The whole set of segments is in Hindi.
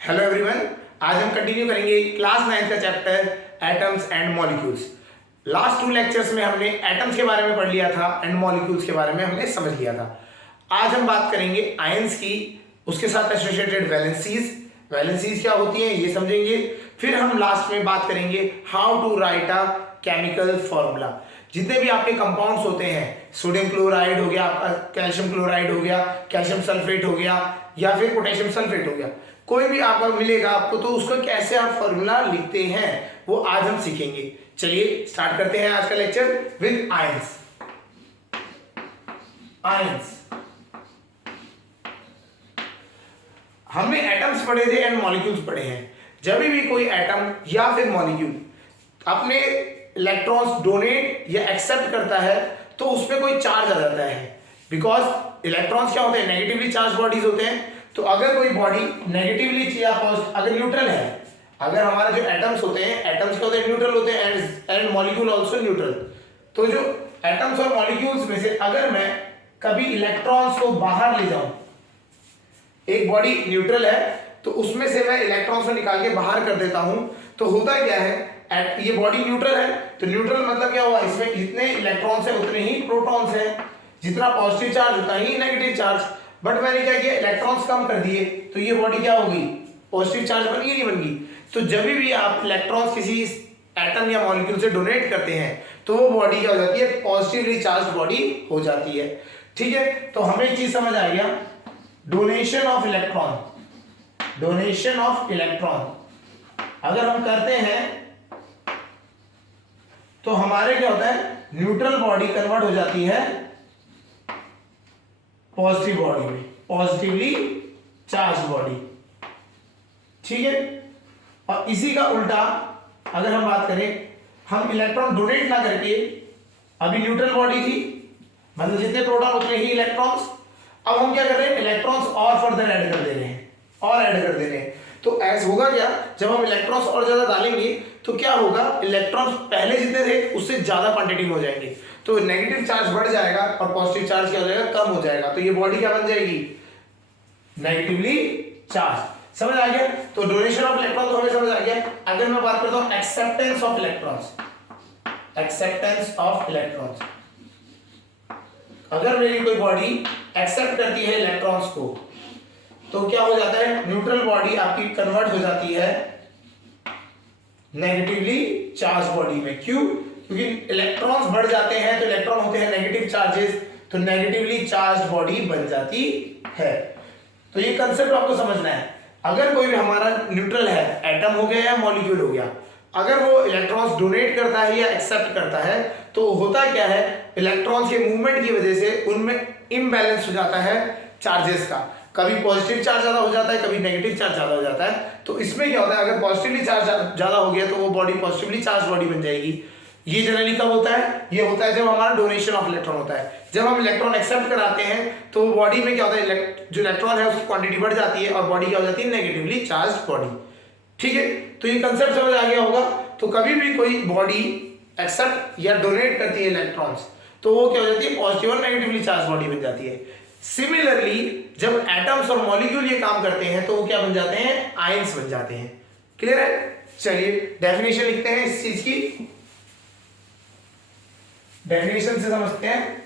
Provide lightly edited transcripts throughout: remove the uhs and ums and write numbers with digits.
हेलो एवरीवन, आज हम कंटिन्यू करेंगे क्लास 9 का chapter atoms and molecules. Last 2 lectures में हमने एटम्स के बारे में पढ़ लिया था एंड मॉलिक्यूल्स के बारे में हमने समझ लिया था। आज हम बात करेंगे आयंस की, उसके साथ एसोसिएटेड वैलेंसीज। वैलेंसीज क्या होती हैं ये समझेंगे। फिर हम लास्ट में बात करेंगे how to write a chemical formula. जितने भी आपके कंपाउंड्स होते हैं, सोडियम क्लोराइड हो गया, आपका कैल्शियम क्लोराइड हो गया, कैल्शियम सल्फेट हो गया या फिर पोटेशियम सल्फेट हो गया, कोई भी आपको मिलेगा आपको, तो उसको कैसे आप फॉर्मूला लिखते हैं वो आज हम सीखेंगे। चलिए स्टार्ट करते हैं आज का लेक्चर विद आयंस। आयंस हमने एटम्स पढ़े थे एंड मॉलिक्यूल्स पढ़े हैं। जब भी कोई एटम या फिर मॉलिक्यूल अपने इलेक्ट्रॉन्स डोनेट या एक्सेप्ट करता है तो उसमें कोई चार्ज आ जाता है। बिकॉज इलेक्ट्रॉन्स क्या होते हैं, नेगेटिवली चार्ज बॉडीज होते हैं। तो अगर कोई बॉडी नेगेटिवली या अगर न्यूट्रल है, अगर हमारा जो एटम्स होते हैं, एटम्स क्या होते हैं, न्यूट्रल होते हैं एंड मॉलिक्यूल आल्सो न्यूट्रल। तो जो एटम्स और मॉलिक्यूल्स में से अगर मैं कभी इलेक्ट्रॉन्स को बाहर ले जाऊं, एक बॉडी न्यूट्रल है तो उसमें से मैं इलेक्ट्रॉन्स को निकाल के बाहर कर देता हूं, तो होता क्या है, ये बॉडी न्यूट्रल है तो न्यूट्रल मतलब क्या हुआ, इसमें जितने इलेक्ट्रॉन्स है उतने ही प्रोटॉन्स है, जितना पॉजिटिव चार्ज उतना ही नेगेटिव चार्ज। बट मैंने क्या किया, इलेक्ट्रॉन्स कम कर दिए तो ये बॉडी क्या होगी, पॉजिटिव चार्ज बन गई नहीं बन गई। तो जब भी आप इलेक्ट्रॉन्स किसी एटम या मॉलिक्यूल से डोनेट करते हैं तो वो बॉडी क्या हो जाती है, पॉजिटिवली चार्ज बॉडी हो जाती है। ठीक है, तो हमें एक चीज समझ आ गया, donation of electron, donation of electron अगर हम करते हैं तो हमारे क्या होता है, न्यूट्रल बॉडी कन्वर्ट हो जाती है पॉजिटिव बॉडी में, पॉजिटिवली चार्ज बॉडी। ठीक है, और इसी का उल्टा अगर हम बात करें, हम इलेक्ट्रॉन डोनेट ना करके, अभी न्यूट्रल बॉडी थी मतलब जितने प्रोटॉन उतने ही इलेक्ट्रॉन्स, अब हम क्या कर रहे हैं, इलेक्ट्रॉन्स और फर्दर ऐड कर दे रहे हैं और ऐड कर दे रहे हैं। तो ऐसा होगा क्या, जब हम इलेक्ट्रॉन्स और ज्यादा डालेंगे तो क्या होगा, इलेक्ट्रॉन्स पहले जितने थे उससे ज्यादा क्वांटिटी में हो जाएंगे, तो नेगेटिव चार्ज बढ़ जाएगा और पॉजिटिव चार्ज क्या हो जाएगा, कम हो जाएगा। तो ये बॉडी क्या बन जाएगी, नेगेटिवली चार्ज। समझ आ गया। तो डोनेशन ऑफ इलेक्ट्रॉन तो हमें समझ आ गया। अगर मैं बात करता हूं acceptance of electrons, acceptance of electrons, अगर मेरी कोई बॉडी एक्सेप्ट करती है इलेक्ट्रॉन्स को तो क्या हो जाता है, न्यूट्रल बॉडी आपकी कन्वर्ट हो जाती है नेगेटिवली चार्ज बॉडी में। क्यों, क्योंकि इलेक्ट्रॉन्स बढ़ जाते हैं तो इलेक्ट्रॉन होते हैं नेगेटिव चार्जेस, तो नेगेटिवली चार्ज बॉडी बन जाती है। तो ये कंसेप्ट आपको समझना है। अगर कोई भी हमारा न्यूट्रल है, एटम हो गया या मॉलिक्यूल हो गया, अगर वो इलेक्ट्रॉन्स डोनेट करता है या एक्सेप्ट करता है तो होता क्या है, इलेक्ट्रॉन्स के मूवमेंट की वजह से उनमें इम्बैलेंस हो जाता है चार्जेस का। कभी पॉजिटिव चार्ज ज्यादा हो जाता है, कभी नेगेटिव चार्ज ज्यादा हो जाता है। तो इसमें क्या होता है, अगर पॉजिटिवली चार्ज ज्यादा हो गया तो वो बॉडी पॉजिटिवली चार्ज बॉडी बन जाएगी। ये जनरली कब होता है, ये होता है जब हमारा डोनेशन ऑफ इलेक्ट्रॉन होता है। जब हम इलेक्ट्रॉन एक्सेप्ट कराते हैं तो बॉडी में क्या होता है, जो इलेक्ट्रॉन है उसकी क्वांटिटी बढ़ जाती है और बॉडी क्या हो जाती है, नेगेटिवली चार्ज बॉडी। ठीक है, तो ये कंसेप्ट समझ आ गया होगा। तो कभी भी कोई बॉडी एक्सेप्ट या डोनेट करती है इलेक्ट्रॉन्स तो वो क्या हो जाती है, पॉजिटिव और नेगेटिवली चार्ज बॉडी बन जाती है। सिमिलरली जब एटम्स और मॉलिक्यूल ये काम करते हैं तो वो क्या बन जाते हैं, आयंस बन जाते हैं। क्लियर है। चलिए डेफिनेशन लिखते हैं इस चीज की, डेफिनेशन से समझते हैं।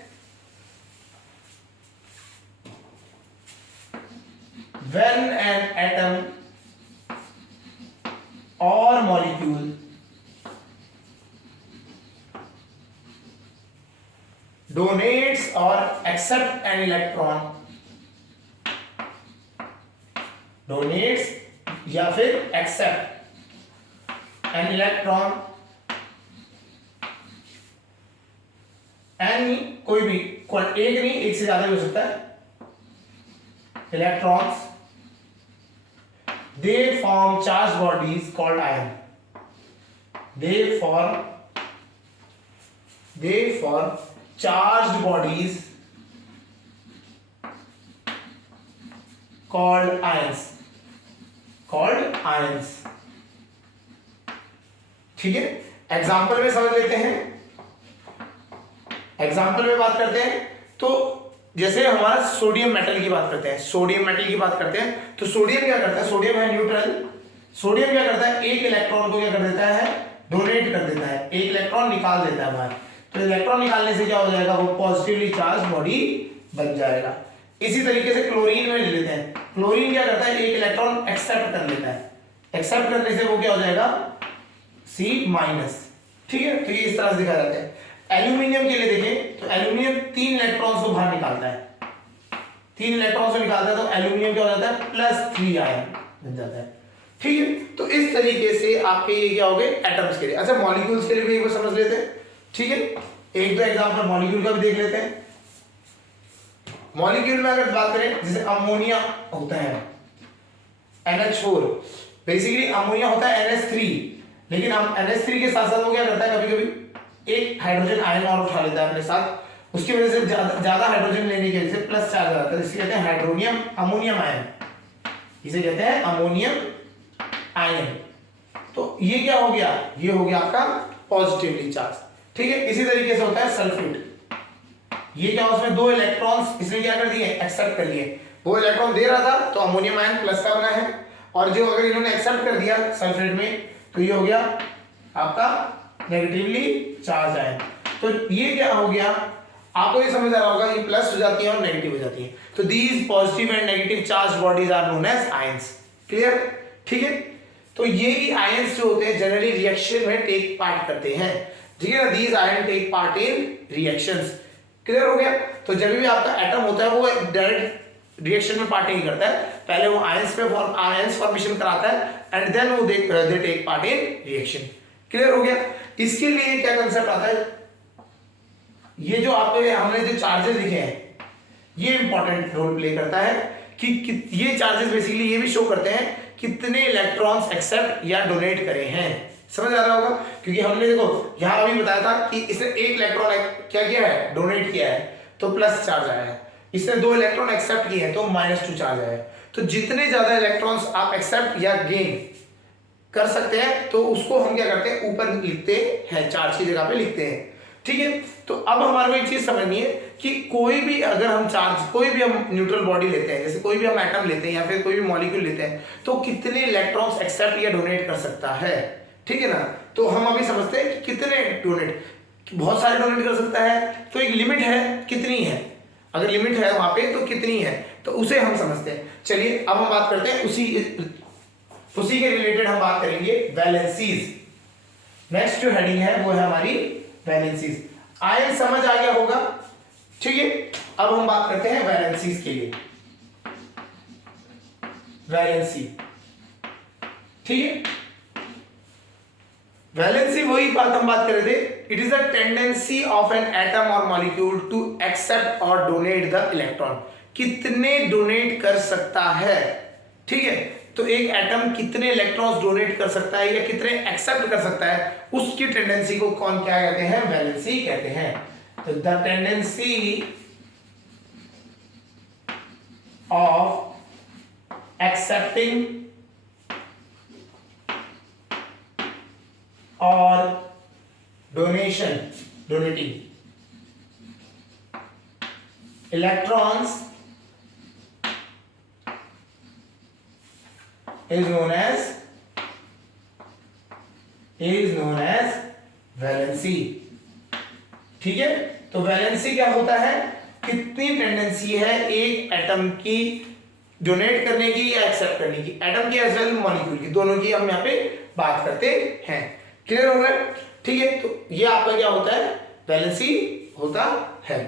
When an atom or molecule donates or accepts an electron, donates या फिर accept an electron, एनी कोई भी, एक नहीं एक से ज्यादा भी हो सकता है, electrons, they form charged bodies called ion, they form charged bodies called ions, ठीक है। एग्जाम्पल में समझ लेते हैं, एग्जाम्पल में बात करते हैं। तो जैसे हमारा सोडियम मेटल की बात करते हैं, सोडियम मेटल की बात करते हैं, तो सोडियम क्या करता है, सोडियम है न्यूट्रल, सोडियम क्या करता है, एक इलेक्ट्रॉन को क्या कर देता है, डोनेट कर देता है, एक इलेक्ट्रॉन निकाल देता है बाहर। तो इलेक्ट्रॉन निकालने से क्या हो जाएगा, वो पॉजिटिवली चार्ज बॉडी बन जाएगा। इसी तरीके से क्लोरीन में ले लेते हैं, क्लोरीन क्या करता है, एक इलेक्ट्रॉन एक्सेप्ट कर लेता है, एक्सेप्ट करने से वो क्या हो जाएगा, C-। ठीक है, तो ये इस तरह से दिखा जाता है। एल्यूमिनियम के लिए देखें तो एल्यूमिनियम 3 इलेक्ट्रॉन्स को बाहर निकालता है, 3 इलेक्ट्रॉन्स को निकालता है, तो एल्यूमिनियम क्या हो जाता है, +3 आयन बन जाता है। ठीक है, तो इस तरीके से आपके ये क्या हो गए एटम्स के लिए। अच्छा, मॉलिक्यूल्स के लिए भी एक बार समझ लेते हैं। ठीक है, एक दो एग्जांपल मॉलिक्यूल का भी देख लेते हैं। मॉलिक्यूल में अगर बात करें, जैसे अमोनिया होता है NH4, बेसिकली अमोनिया होता है NH3, लेकिन हम NH3 के साथ साथ वो क्या करता है, कभी कभी एक हाइड्रोजन आयन और उठा लेता है अपने साथ, उसकी वजह से ज्यादा हाइड्रोजन लेने की वजह से प्लस चार्ज आता है, इसे कहते हैं हाइड्रोनियम अमोनियम आयन, इसे कहते हैं अमोनियम आयन। तो ये क्या हो गया, ये हो गया आपका पॉजिटिवली चार्ज। ठीक है, इसी तरीके से होता है सल्फेट, ये क्या उसमें 2 इलेक्ट्रॉन्स इसने क्या कर दिए, एक्सेप्ट कर लिए, वो इलेक्ट्रॉन दे रहा था तो अमोनियम आयन प्लस का बना है, और जो अगर इन्होंने एक्सेप्ट कर दिया सल्फेट में तो ये हो गया आपका नेगेटिवली चार्ज आयन। तो ये क्या हो गया, आपको ये समझ आ रहा होगा, ये प्लस हो जाती है और नेगेटिव हो जाती है। तो these positive and negative charge bodies are known as ions. Clear? ठीक है, तो ये ही आयंस जो होते हैं जनरली रिएक्शन में टेक पार्ट करते हैं। ठीक है ना, these ion take part in reactions. Clear हो गया? तो जब भी आपका एटम होता है वो डायरेक्ट रिएक्शन में पार्ट नहीं करता है, पहले वो आयंस में आयंस फॉर्मेशन कराता है एंड देन वो they take part in reaction. Clear हो गया? इसके लिए क्या कंसेप्ट आता है, ये जो आपको हमने जो चार्जेस लिखे हैं ये इंपॉर्टेंट रोल प्ले करता है कि ये चार्जेस बेसिकली ये भी शो करते हैं कितने इलेक्ट्रॉन्स एक्सेप्ट या डोनेट करे हैं। समझ आ रहा होगा? क्योंकि हमने देखो यहां अभी बताया था कि इसने एक इलेक्ट्रॉन क्या किया है, डोनेट किया है, तो प्लस चार्ज आया है, इसने 2 इलेक्ट्रॉन एक्सेप्ट किए हैं तो -2 चार्ज आया है। तो जितने ज्यादा इलेक्ट्रॉन्स आप एक्सेप्ट या गेन कर सकते हैं तो उसको हम क्या करते हैं, ऊपर लिखते हैं, चार्ज की जगह पे लिखते हैं। ठीक है, तो अब हमारे को एक चीज समझनी है कि कोई भी अगर हम चार्ज, कोई भी हम न्यूट्रल बॉडी लेते हैं, जैसे कोई भी हम एटम लेते हैं या फिर कोई भी मॉलिक्यूल लेते हैं, तो कितने इलेक्ट्रॉन्स एक्सेप्ट या डोनेट कर सकता है। ठीक है ना, तो हम अभी समझते हैं कि कितने डोनेट, बहुत सारे डोनेट कर सकता है, तो एक लिमिट है, कितनी है, अगर लिमिट है वहां पे तो कितनी है, तो उसे हम समझते हैं। चलिए अब हम बात करते हैं उसी के रिलेटेड हम बात करेंगे वैलेंसीज। नेक्स्ट जो हेडिंग है वो है हमारी वैलेंसीज। आयन समझ आ गया होगा? ठीक है, अब हम बात करते हैं वैलेंसीज के लिए। वैलेंसी, ठीक है, वैलेंसी वही बात हम बात कर रहे थे, it is the tendency of an atom और मॉलिक्यूल टू एक्सेप्ट और डोनेट द इलेक्ट्रॉन। कितने डोनेट कर सकता है। ठीक है, तो एक एटम कितने इलेक्ट्रॉन्स डोनेट कर सकता है या कितने एक्सेप्ट कर सकता है, उसकी टेंडेंसी को कौन क्या कहते हैं, वैलेंसी कहते हैं। तो द टेंडेंसी ऑफ एक्सेप्टिंग और donating electrons is known as valency. ठीक है, तो वैलेंसी क्या होता है, कितनी टेंडेंसी है एक एटम की डोनेट करने की या एक्सेप्ट करने की, एटम की एज वेल मॉलिक्यूल की, दोनों की हम यहाँ पे बात करते हैं। क्लियर हो गया? ठीक है, तो ये आपका क्या होता है, वैलेंसी होता है।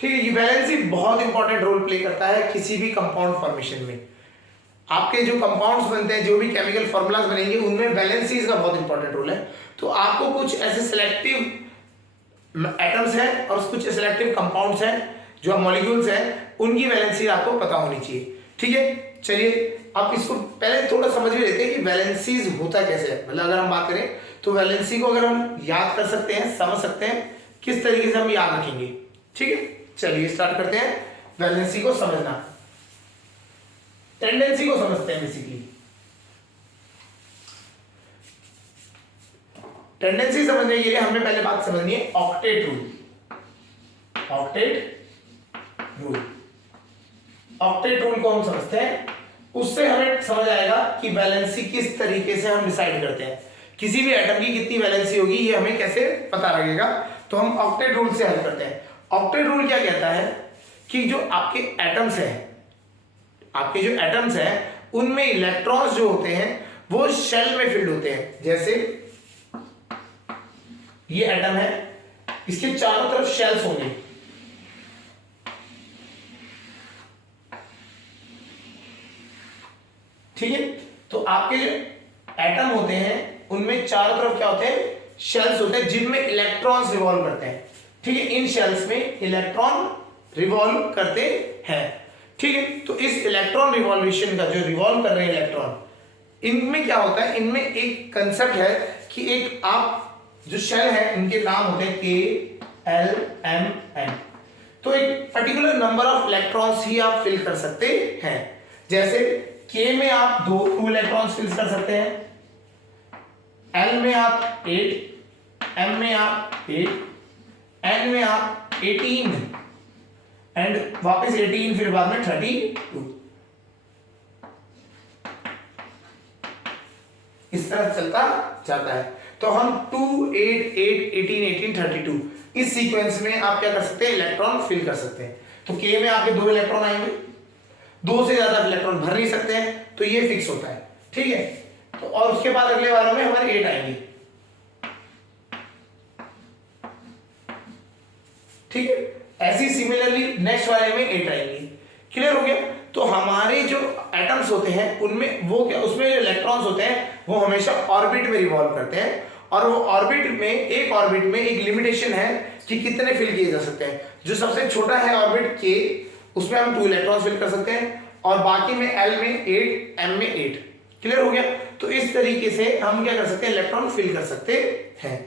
ठीक है, ये वैलेंसी बहुत इंपॉर्टेंट रोल प्ले करता है किसी भी कंपाउंड फॉर्मेशन में। आपके जो कंपाउंड्स बनते हैं, जो भी केमिकल फॉर्मूलाज बनेंगे, उनमें वैलेंसीज का बहुत इंपॉर्टेंट रोल है। तो आपको कुछ ऐसे सिलेक्टिव एटम्स हैं और कुछ सिलेक्टिव कंपाउंड्स हैं जो मॉलिक्यूल्स हैं, उनकी वैलेंसी आपको पता होनी चाहिए। ठीक है, चलिए आप इसको पहले थोड़ा समझ भी लेते हैं कि वैलेंसीज होता कैसे है। मतलब अगर हम बात करें तो वैलेंसी को अगर हम याद कर सकते हैं, समझ सकते हैं, किस तरीके से हम याद रखेंगे। ठीक है, चलिए स्टार्ट करते हैं वैलेंसी को समझना। टेंडेंसी को समझते हैं। बेसिकली टेंडेंसी समझने के लिए हमें पहले बात समझनी है octet rule. Octet rule octet rule को हम समझते हैं, उससे हमें समझ आएगा कि वैलेंसी किस तरीके से हम डिसाइड करते हैं, किसी भी एटम की कितनी वैलेंसी होगी ये हमें कैसे पता लगेगा। तो हम ऑक्टेट रूल से हल करते हैं। ऑक्टेट रूल क्या कहता है कि जो आपके एटम्स हैं, आपके जो एटम्स हैं उनमें इलेक्ट्रॉन्स जो होते हैं वो शेल में फिल्ड होते हैं। जैसे ये एटम है, इसके चारों तरफ शेल्स होंगे, ठीक है। तो आपके जो एटम होते हैं उनमें चारों तरफ क्या होते हैं, शेल्स होते हैं जिनमें इलेक्ट्रॉन्स रिवॉल्व करते हैं, ठीक है। इन शेल्स में इलेक्ट्रॉन रिवॉल्व करते हैं, ठीक है। तो इस इलेक्ट्रॉन रिवॉल्यूशन का, जो रिवॉल्व कर रहे हैं इलेक्ट्रॉन, इनमें क्या होता है, इनमें एक कंसेप्ट है कि एक आप जो शेल है इनके नाम होते हैं K, L, M, N। तो एक पर्टिकुलर नंबर ऑफ इलेक्ट्रॉन्स ही आप फिल कर सकते हैं। जैसे K में आप 2 इलेक्ट्रॉन्स फिल कर सकते हैं, L में आप 8, M में आप 8, N में आप 18 एंड वापस 18, फिर बाद में 32। इस तरह चलता जाता है। तो हम 2, 8, 8, 18, 18, 32 इस सीक्वेंस में आप क्या कर सकते हैं, इलेक्ट्रॉन फिल कर सकते हैं। तो K में आपके 2 इलेक्ट्रॉन आएंगे, 2 से ज्यादा इलेक्ट्रॉन भर नहीं सकते हैं, तो ये फिक्स होता है, ठीक है। तो और उसके बाद अगले वालों में हमारे 8 आएंगे, ठीक है। ऐसी सिमिलरली नेक्स्ट वाले में 8 आएंगे। क्लियर हो गया। तो हमारे जो एटम्स होते हैं उनमें वो क्या, उसमें जो इलेक्ट्रॉन्स होते हैं वो हमेशा ऑर्बिट में रिवॉल्व करते हैं, और वो ऑर्बिट में, एक ऑर्बिट में एक लिमिटेशन है कि कितने फिल किए जा सकते हैं। जो सबसे छोटा है ऑर्बिट K, उसमें हम 2 इलेक्ट्रॉन्स फिल कर सकते हैं, और बाकी में L में 8, M में 8। क्लियर हो गया। तो इस तरीके से हम क्या कर सकते हैं, इलेक्ट्रॉन फिल कर सकते हैं।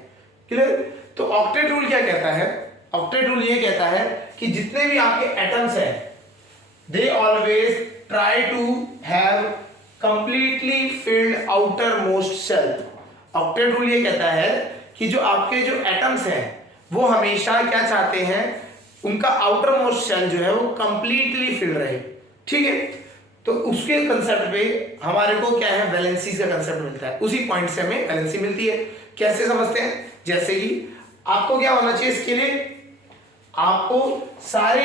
क्लियर। तो ऑक्टेट रूल क्या कहता है, ऑक्टेट रूल ये कहता है कि जितने भी आपके एटम्स हैं they always try to have completely filled outermost shell। Octet rule ये कहता है कि जो आपके जो एटम्स हैं वो हमेशा क्या चाहते हैं, उनका आउटर मोस्ट शेल जो है वो कंप्लीटली फिल रहे, ठीक है। तो उसके कंसेप्ट पे हमारे को क्या है, वैलेंसी का कंसेप्ट मिलता है, उसी पॉइंट से हमें वैलेंसी मिलती है। कैसे समझते हैं, जैसे कि आपको क्या होना चाहिए, इसके लिए आपको सारे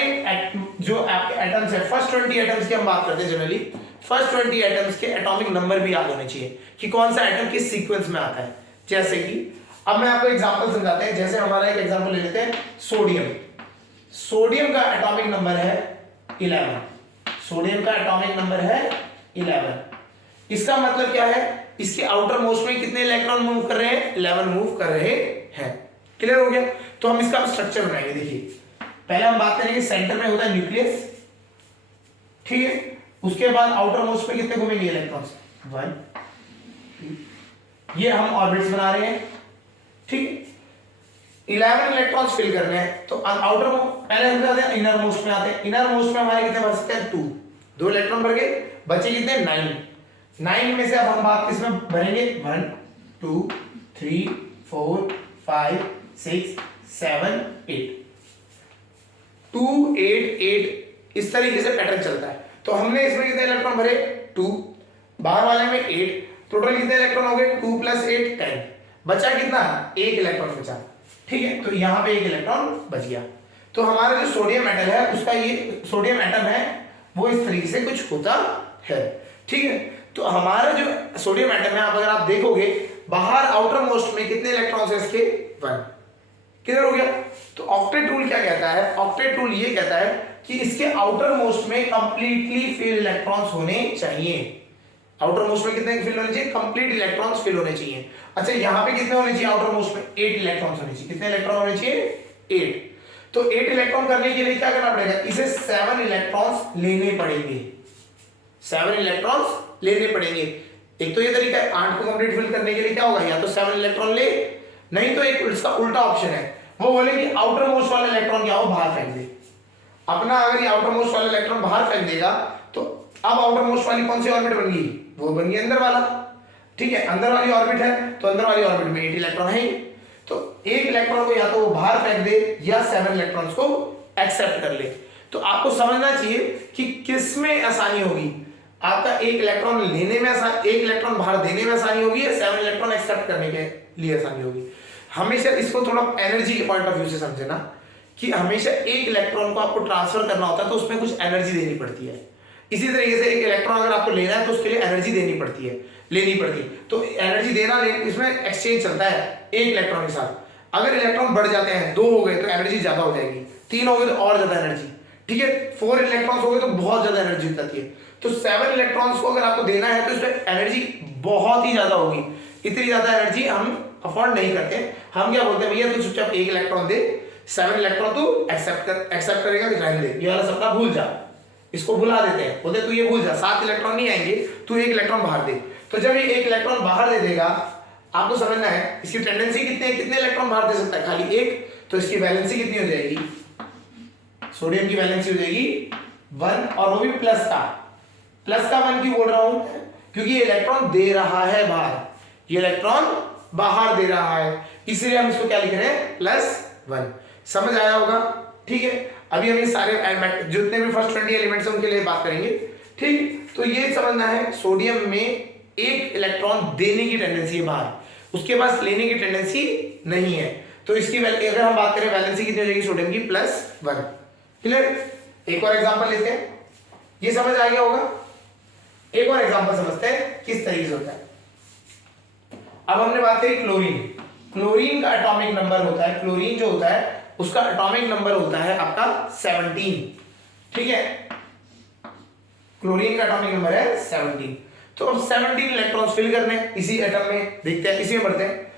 जो आपके एटम्स है, फर्स्ट 20 एटम्स की हम बात करते हैं जनरली, फर्स्ट 20 एटम्स के एटॉमिक नंबर भी याद होने चाहिए कि कौन सा एटम किस सीक्वेंस में आता है। जैसे कि अब मैं आपको एग्जांपल समझाते हैं। जैसे हमारा एक एग्जांपल ले लेते हैं, सोडियम। सोडियम का एटॉमिक नंबर है 11। सोडियम का एटॉमिक नंबर है 11। इसका मतलब क्या है, इसके आउटर मोस्ट में कितने इलेक्ट्रॉन मूव कर रहे हैं, 11 मूव कर रहे हैं। क्लियर हो गया। तो हम इसका स्ट्रक्चर बनाएंगे। देखिए पहले हम बात करेंगे, सेंटर में होता है न्यूक्लियस, ठीक है। उसके बाद आउटर मोस्ट पे कितने घूमेंगे इलेक्ट्रॉन्स, 1। ये हम ऑर्बिट्स बना रहे हैं, ठीक। 11 इलेक्ट्रॉन्स फिल करने हैं। तो आउटर पहले हम जाते हैं इनर मोस्ट में आते हैं। इनर मोस्ट में हमारे कितने भर सकते हैं, 2 इलेक्ट्रॉन भर गए, बचे कितने, 9 में से अब हम बात किसमें भरेंगे, 1, 2, 3, 4, 5, 6, 7, 8। 2, 8, 8 इस तरीके से पैटर्न चलता है। तो हमने इसमें कितने इलेक्ट्रॉन भरे, 2, बाहर वाले में 8, टोटल कितने इलेक्ट्रॉन हो गए, 2 + 8 10। बचा कितना, 1 इलेक्ट्रॉन बचा, ठीक है। तो यहां पे 1 इलेक्ट्रॉन बच गया। तो हमारा जो सोडियम एटम है, उसका ये सोडियम एटम है वो इस तरीके से कुछ होता है, ठीक है। तो हमारा जो सोडियम एटम है, आप अगर आप देखोगे बाहर आउटर मोस्ट में कितने इलेक्ट्रॉन्स है इसके, 1। क्लियर हो गया। तो ऑक्टेट रूल क्या कहता है, ऑक्टेट रूल ये कहता है कि इसके आउटर मोस्ट में कंप्लीटली फिल इलेक्ट्रॉन्स होने चाहिए। आउटर मोस्ट में कितने फिल होने चाहिए, कंप्लीट इलेक्ट्रॉन्स फिल होने चाहिए। अच्छा यहाँ पे कितने होने चाहिए, आउटर मोस्ट में 8 इलेक्ट्रॉन्स होने चाहिए। कितने इलेक्ट्रॉन होने चाहिए, 8। तो 8 इलेक्ट्रॉन करने के लिए क्या करना पड़ेगा, इसे 7 इलेक्ट्रॉन्स लेने पड़ेंगे, 7 इलेक्ट्रॉन्स लेने पड़ेंगे। एक तो ये तरीका है, 8 को कंप्लीट फिल करने के लिए क्या होगा, या तो 7 इलेक्ट्रॉन ले, नहीं तो एक इसका उल्टा ऑप्शन है, वो बोले कि आउटर मोस्ट वाला इलेक्ट्रॉन क्या हो, बाहर फेंक दे अपना। अगर ये आउटर मोस्ट वाला इलेक्ट्रॉन बाहर फेंक देगा तो अब आउटर मोस्ट वाली कौन सी ऑर्बिट बन गई, वो बन गई अंदर वाला, ठीक है। अंदर वाली ऑर्बिट है तो अंदर वाली ऑर्बिट में 8 इलेक्ट्रॉन है, तो 1 इलेक्ट्रॉन को या तो वो बाहर फेंक दे या 7 इलेक्ट्रॉन्स को एक्सेप्ट कर ले। तो आपको समझना चाहिए कि किस में आसानी होगी, आपका एक इलेक्ट्रॉन लेने में आसानी, एक इलेक्ट्रॉन बाहर देने में आसानी होगी, या 7 इलेक्ट्रॉन एक्सेप्ट करने के लिए आसानी होगी। हमेशा इसको थोड़ा एनर्जी के पॉइंट ऑफ व्यू से समझना कि हमेशा एक इलेक्ट्रॉन को आपको ट्रांसफर करना होता है तो उसमें कुछ एनर्जी देनी पड़ती है। इसी तरीके से एक इलेक्ट्रॉन अगर आपको लेना है तो उसके लिए एनर्जी देनी पड़ती है, लेनी पड़ती है। तो एनर्जी देना इसमें एक्सचेंज चलता है एक इलेक्ट्रॉन के साथ। अगर इलेक्ट्रॉन बढ़ जाते हैं, 2 हो गए तो एनर्जी ज्यादा हो जाएगी, 3 हो गए तो और ज्यादा एनर्जी, ठीक है, 4 इलेक्ट्रॉन्स हो गए तो बहुत ज्यादा एनर्जी जाती है। तो 7 इलेक्ट्रॉन्स को अगर आपको देना है तो इसमें एनर्जी बहुत ही ज्यादा होगी। इतनी ज्यादा एनर्जी हम अफोर्ड नहीं करते। हम क्या बोलते हैं, भैया तू चुपचाप एक इलेक्ट्रॉन दे, 7 इलेक्ट्रॉन तू एक्सेप्ट करेगा कि रहने दे, ये वाला सपना भूल जा, इसको भुला देते हैं, बोलते तू ये भूल जा, 7 इलेक्ट्रॉन नहीं आएंगे, तू एक इलेक्ट्रॉन बाहर दे। तो जब ये एक इलेक्ट्रॉन बाहर दे देगा, आपको समझना है इसकी टेंडेंसी कितनी है, कितने इलेक्ट्रॉन बाहर दे सकता है, खाली एक। तो इसकी वैलेंसी कितनी हो जाएगी, सोडियम की वैलेंसी हो जाएगी 1, और वो भी प्लस का 1 क्यों बोल रहा हूं, क्योंकि ये इलेक्ट्रॉन दे रहा है बाहर, ये इलेक्ट्रॉन बाहर दे रहा है, इसलिए हम इसको क्या लिख रहे हैं, +1। समझ आया होगा, ठीक है। अभी हम ये सारे जितने भी फर्स्ट 20 एलिमेंट्स हैं उनके लिए बात करेंगे, ठीक। तो ये समझना है सोडियम में एक इलेक्ट्रॉन देने की टेंडेंसी है बाहर, उसके पास लेने की टेंडेंसी नहीं है। तो इसकी अगर हम बात करें वैलेंसी कितनी हो जाएगी सोडियम की, +1। क्लियर। एक और एग्जांपल लेते हैं, ये समझ आ गया होगा। एक और एग्जांपल समझते हैं किस तरीके से होता है। अब हमने बात करी क्लोरीन। क्लोरीन का एटॉमिक नंबर होता है, क्लोरीन जो होता है उसका एटॉमिक नंबर होता है आपका 17, ठीक है। क्लोरीन का एटॉमिक नंबर है 17। तो अब 17 इलेक्ट्रॉन्स फिल करने इसी एटम में, देखते हैं इसी में बढ़ते हैं।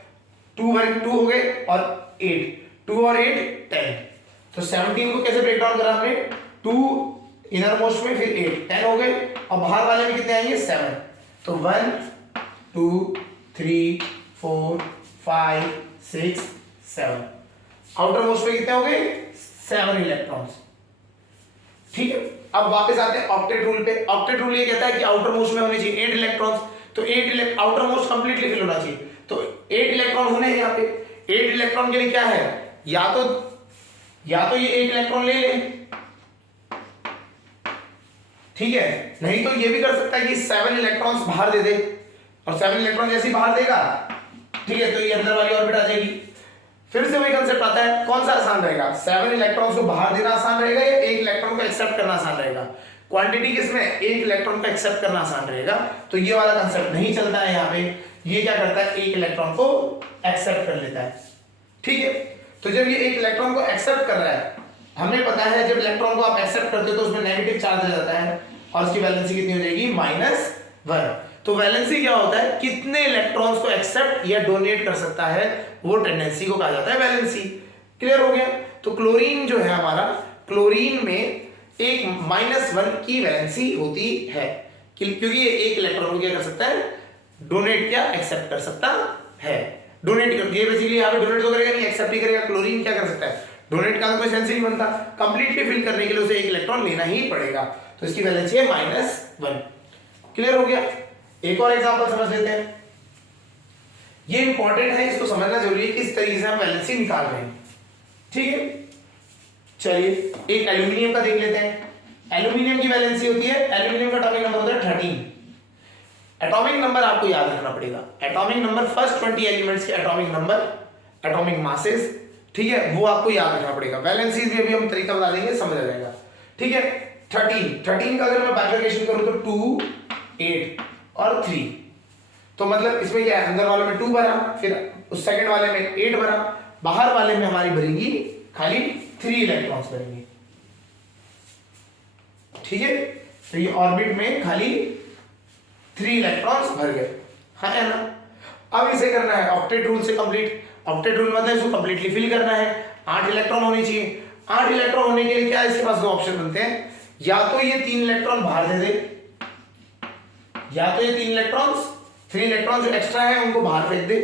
2 हो गए और 8, 2 और 8 10। तो 17 को कैसे ब्रेक डाउन करा हमने, 2 इनर मोस्ट में, फिर 8, 10 हो गए, और बाहर वाले में कितने आएंगे, 7। तो 1 2 3 4 5 6 7, आउटर मोस्ट में कितने हो गए, 7 इलेक्ट्रॉन्स, ठीक है। अब वापस आते हैं ऑक्टेट रूल पे। ऑक्टेट रूल ये कहता है कि आउटर मोस्ट में होने चाहिए 8 इलेक्ट्रॉन्स, तो 8 आउटर मोस्ट कंप्लीटली फिल होना चाहिए। तो 8 इलेक्ट्रॉन होने हैं यहाँ पे। 8 इलेक्ट्रॉन के लिए क्या है, या तो ये 1 इलेक्ट्रॉन ले ले, ठीक है, नहीं तो ये भी कर सकता है कि 7 इलेक्ट्रॉन्स बाहर दे दे, और 7 इलेक्ट्रॉन जैसे ही बाहर देगा, ठीक है, तो ये अंदर वाली ऑर्बिट आ जाएगी। फिर से वही कंसेप्ट आता है, कौन सा आसान रहेगा, 7 इलेक्ट्रॉन्स को बाहर देना आसान रहेगा या 1 इलेक्ट्रॉन को एक्सेप्ट करना आसान रहेगा। क्वांटिटी किसमें, 1 इलेक्ट्रॉन को एक्सेप्ट करना आसान रहेगा। तो ये वाला कंसेप्ट नहीं चलता है यहाँ पे। ये क्या करता है, 1 इलेक्ट्रॉन को एक्सेप्ट कर लेता है, ठीक है। तो जब ये 1 इलेक्ट्रॉन को एक्सेप्ट कर रहा है, हमें पता है जब इलेक्ट्रॉन को आप एक्सेप्ट करते हो तो उसमें नेगेटिव चार्ज आ जाता है, और उसकी वैलेंसी कितनी हो जाएगी, -1। तो वैलेंसी क्या होता है, कितने इलेक्ट्रॉन्स को एक्सेप्ट या डोनेट कर सकता है, वो टेंडेंसी को कहा जाता है वैलेंसी। क्लियर हो गया। तो क्लोरीन जो है हमारा, क्लोरीन में एक -1 की वैलेंसी होती है, क्योंकि ये 1 इलेक्ट्रॉन को क्या कर सकता है, डोनेट या एक्सेप्ट कर सकता है। डोनेट कर, ये बेसिकली यहाँ पे डोनेट तो करेगा नहीं, एक्सेप्ट ही करेगा। क्लोरीन क्या कर सकता है, डोनेट का कोई सेंस ही नहीं बनता, कंप्लीटली फिल करने के लिए उसे 1 इलेक्ट्रॉन लेना ही पड़ेगा। तो इसकी वैलेंसी है -1। क्लियर हो गया। एक और एग्जांपल समझ लेते हैं, ये इंपॉर्टेंट है, इसको समझना जरूरी है किस तरीके से हम वैलेंसी निकाल रहे हैं, ठीक है। चलिए एक एल्यूमिनियम का देख लेते हैं। एल्यूमिनियम की वैलेंसी होती है, एल्यूमिनियम का एटॉमिक नंबर होता है 13। एटॉमिक नंबर आपको याद रखना पड़ेगा, एटॉमिक नंबर फर्स्ट 20 एलिमेंट्स के एटॉमिक नंबर, एटॉमिक मासेस, ठीक है, वो आपको याद रखना पड़ेगा। वैलेंसीज भी अभी हम तरीका बता देंगे, समझ आ जाएगा, ठीक है। 13 का अगर मैं बाइफरकेशन करूं तो 2 8 और 3, तो मतलब इसमें क्या है, अंदर वाले में 2 भरा, फिर उस सेकंड वाले में 8 भरा, बाहर वाले में हमारी भरेंगी खाली 3 इलेक्ट्रॉन्स भरेंगे, ठीक है। तो ये ऑर्बिट में खाली 3 इलेक्ट्रॉन्स भर गए, हाँ है ना। अब इसे करना है ऑक्टेट रूल से कंप्लीट। ऑक्टेट रूल मतलब इसको कंप्लीटली फिल करना है, 8 इलेक्ट्रॉन होने चाहिए। 8 इलेक्ट्रॉन होने के लिए क्या इसके पास 2 ऑप्शन बनते हैं, या तो ये 3 इलेक्ट्रॉन बाहर दे दे, या तो ये 3 इलेक्ट्रॉन्स, 3 इलेक्ट्रॉन जो एक्स्ट्रा है उनको बाहर फेंक दे,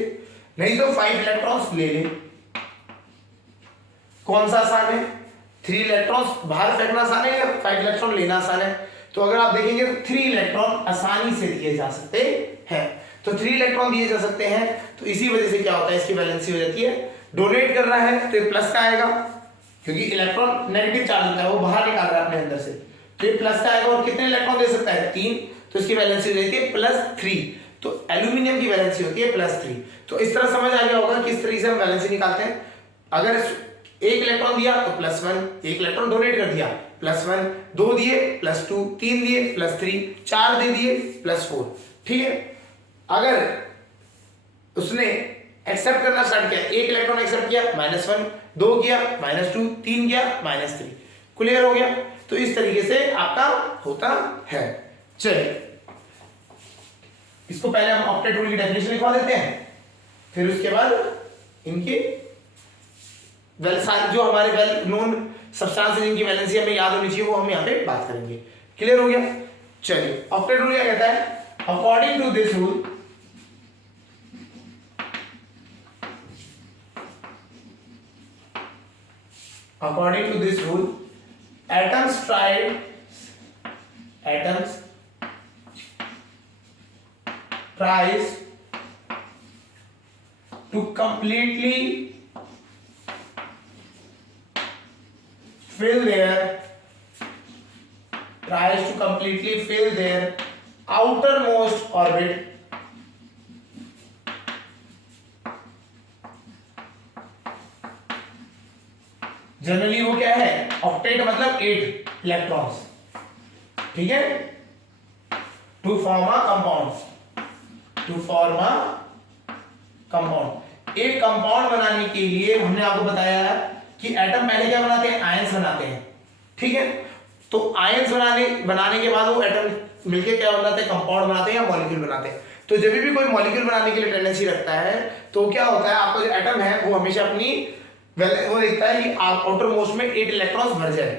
नहीं तो 5 इलेक्ट्रॉन्स ले ले। कौन सा आसान है, 3 इलेक्ट्रॉन्स बाहर फेंकना आसान है या 5 इलेक्ट्रॉन लेना आसान है। तो अगर आप देखेंगे तो 3 इलेक्ट्रॉन आसानी से दिए जा सकते हैं, तो 3 इलेक्ट्रॉन दिए जा सकते हैं। तो इसी वजह से क्या होता है, इसकी वैलेंसी हो जाती है। डोनेट कर रहा है तो ये प्लस का आएगा, क्योंकि इलेक्ट्रॉन नेगेटिव चार्ज होता है, वो बाहर निकाल रहा है अपने अंदर से, तो ये प्लस का आएगा और कितने इलेक्ट्रॉन दे सकता है 3, तो इसकी वैलेंसी रहती है +3, तो एल्यूमिनियम की वैलेंसी होती है +3। तो इस तरह समझ आ गया होगा किस तरीके से हम वैलेंसी निकालते हैं। अगर एक इलेक्ट्रॉन दिया तो +1, एक इलेक्ट्रॉन डोनेट कर दिया +1, 2 दिए +2, 3 दिए +3, 4 दे दिए +4। ठीक है, अगर उसने एक्सेप्ट करना स्टार्ट किया, एक इलेक्ट्रॉन एक्सेप्ट किया -1, 2 किया -2, 3 किया -3। क्लियर हो गया? तो इस तरीके से आपका होता है। चलिए इसको पहले हम ऑक्टेट रूल की डेफिनेशन लिखवा देते हैं, फिर उसके बाद इनकी जो हमारे वेल नोन सब्सटेंस जिनकी वैलेंसी हमें याद होनी चाहिए वो हम यहाँ पे बात करेंगे। क्लियर हो गया? चलिए ऑक्टेट रूल क्या कहता है? According to this rule atoms tries to completely fill their outermost orbit generally वो क्या है? ऑक्टेट मतलब 8 इलेक्ट्रॉन्स। ठीक है, टू फॉर्म अ कंपाउंड। एक कंपाउंड बनाने के लिए हमने आपको बताया कि एटम पहले क्या बनाते हैं? आयंस बनाते हैं। ठीक है, तो आयंस बनाने के बाद वो एटम मिलके क्या बनाते हैं? कंपाउंड बनाते हैं या मॉलिक्यूल बनाते हैं। तो जब भी कोई मॉलिक्यूल बनाने के लिए टेंडेंसी रखता है तो क्या होता है, आपका जो एटम है वो हमेशा अपनी वो देखता है कि आउटर मोस्ट में 8 इलेक्ट्रॉन्स भर जाए,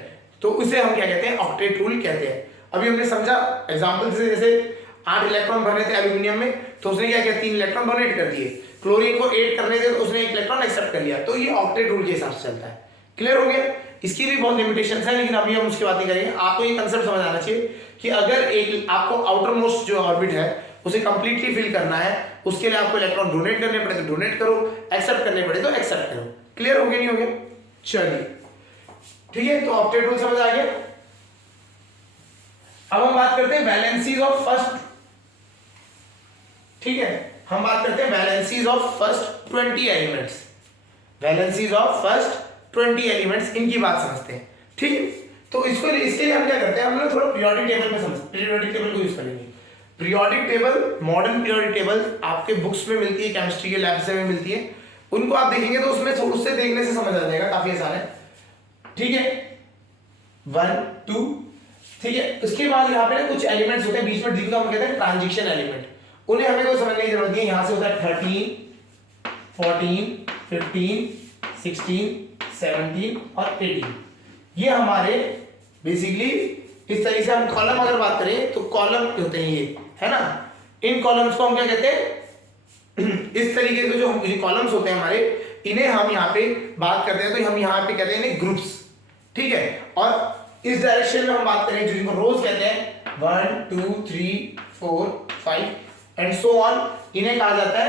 तो उसे हम क्या कहते हैं? ऑक्टेट रूल कहते हैं। अभी हमने समझा एग्जांपल से, जैसे 8 इलेक्ट्रॉन भरने थे एल्यूमिनियम में, तो उसने क्या किया? 3 इलेक्ट्रॉन डोनेट कर दिए। क्लोरीन को 8 करने थे तो उसने 1 इलेक्ट्रॉन एक्सेप्ट कर लिया। तो ये ऑक्टेट रूल के हिसाब से चलता है। क्लियर हो गया? इसकी भी बहुत लिमिटेशंस है, लेकिन अभी हम उसकी बात नहीं करेंगे। आपको ये कंसेप्ट समझ आना चाहिए कि अगर एक आपको आउटर मोस्ट जो ऑर्बिट है उसे कंप्लीटली फिल करना है, उसके लिए आपको इलेक्ट्रॉन डोनेट करने पड़े तो डोनेट करो, एक्सेप्ट करने पड़े तो एक्सेप्ट करो। क्लियर हो गया? नहीं हो गया? चलिए ठीक है, तो ऑक्टेट रूल समझ आ गया। अब हम बात करते हैं वैलेंसीज ऑफ फर्स्ट। ठीक है, हम बात करते हैं valencies of first 20 elements. Valencies of first 20 elements, इनकी बात समझते हैं। ठीक है, तो इसके लिए हम क्या करते हैं? हम लोग थोड़ा पीरियोडिक टेबल में समझते हैं, पीरियोडिक टेबल को यूज करेंगे। Periodic table, modern periodic table आपके बुक्स में मिलती है, केमिस्ट्री के लैब में मिलती है। उनको आप देखेंगे तो उसमें उससे देखने से समझ आ जाएगा, काफी आसान है। ठीक है, 1 2। ठीक है, उसके बाद यहाँ पे कुछ एलिमेंट्स होते हैं बीच में, जिनको हम कहते हैं ट्रांजिशन एलिमेंट। उन्हें हमें कोई समझने की जरूरत नहीं है। यहाँ से होता है 13 14 15 16 17 और 18। ये हमारे बेसिकली इस तरीके से हम कॉलम अगर बात करें तो कॉलम होते हैं ये, है ना। इन कॉलम्स को हम क्या कहते हैं? इस तरीके के जो कॉलम्स होते हैं हमारे, इन्हें हम यहाँ पे बात करते हैं तो हम यहाँ पे कहते हैं इन्हें ग्रुप्स। ठीक है, और इस डायरेक्शन में हम बात करें जिनको रोज कहते हैं 1 2 3 4 5 एंड सो ऑन, इन्हें कहा जाता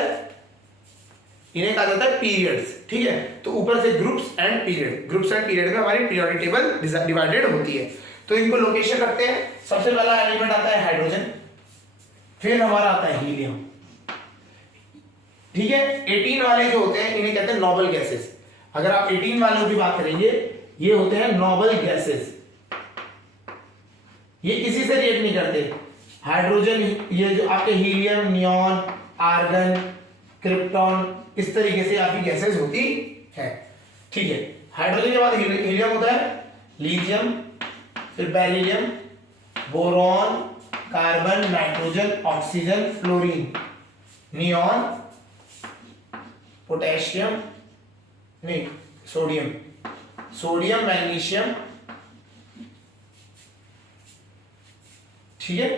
है पीरियड्स। ठीक है, तो ऊपर से ग्रुप्स एंड पीरियड में हमारी पीरियोडिक टेबल डिवाइडेड होती है। तो इनको लोकेशन रखते हैं। सबसे पहला एलिमेंट आता है हाइड्रोजन, फिर हमारा आता है हीलियम। ठीक है, 18 वाले जो होते हैं इन्हें कहते हैं नोबल गैसेस। अगर आप 18 वालों की बात करेंगे, ये होते हैं नोबल गैसेस। ये किसी से रिएक्ट नहीं करते। हाइड्रोजन, ये जो आपके हीलियम, नियॉन, आर्गन, क्रिप्टॉन, इस तरीके से आपकी गैसेस होती है। ठीक है, हाइड्रोजन के बाद हीलियम होता है, लिथियम, फिर beryllium, boron, carbon, nitrogen, oxygen, fluorine, neon, potassium, नहीं सोडियम, मैग्नीशियम। ठीक है,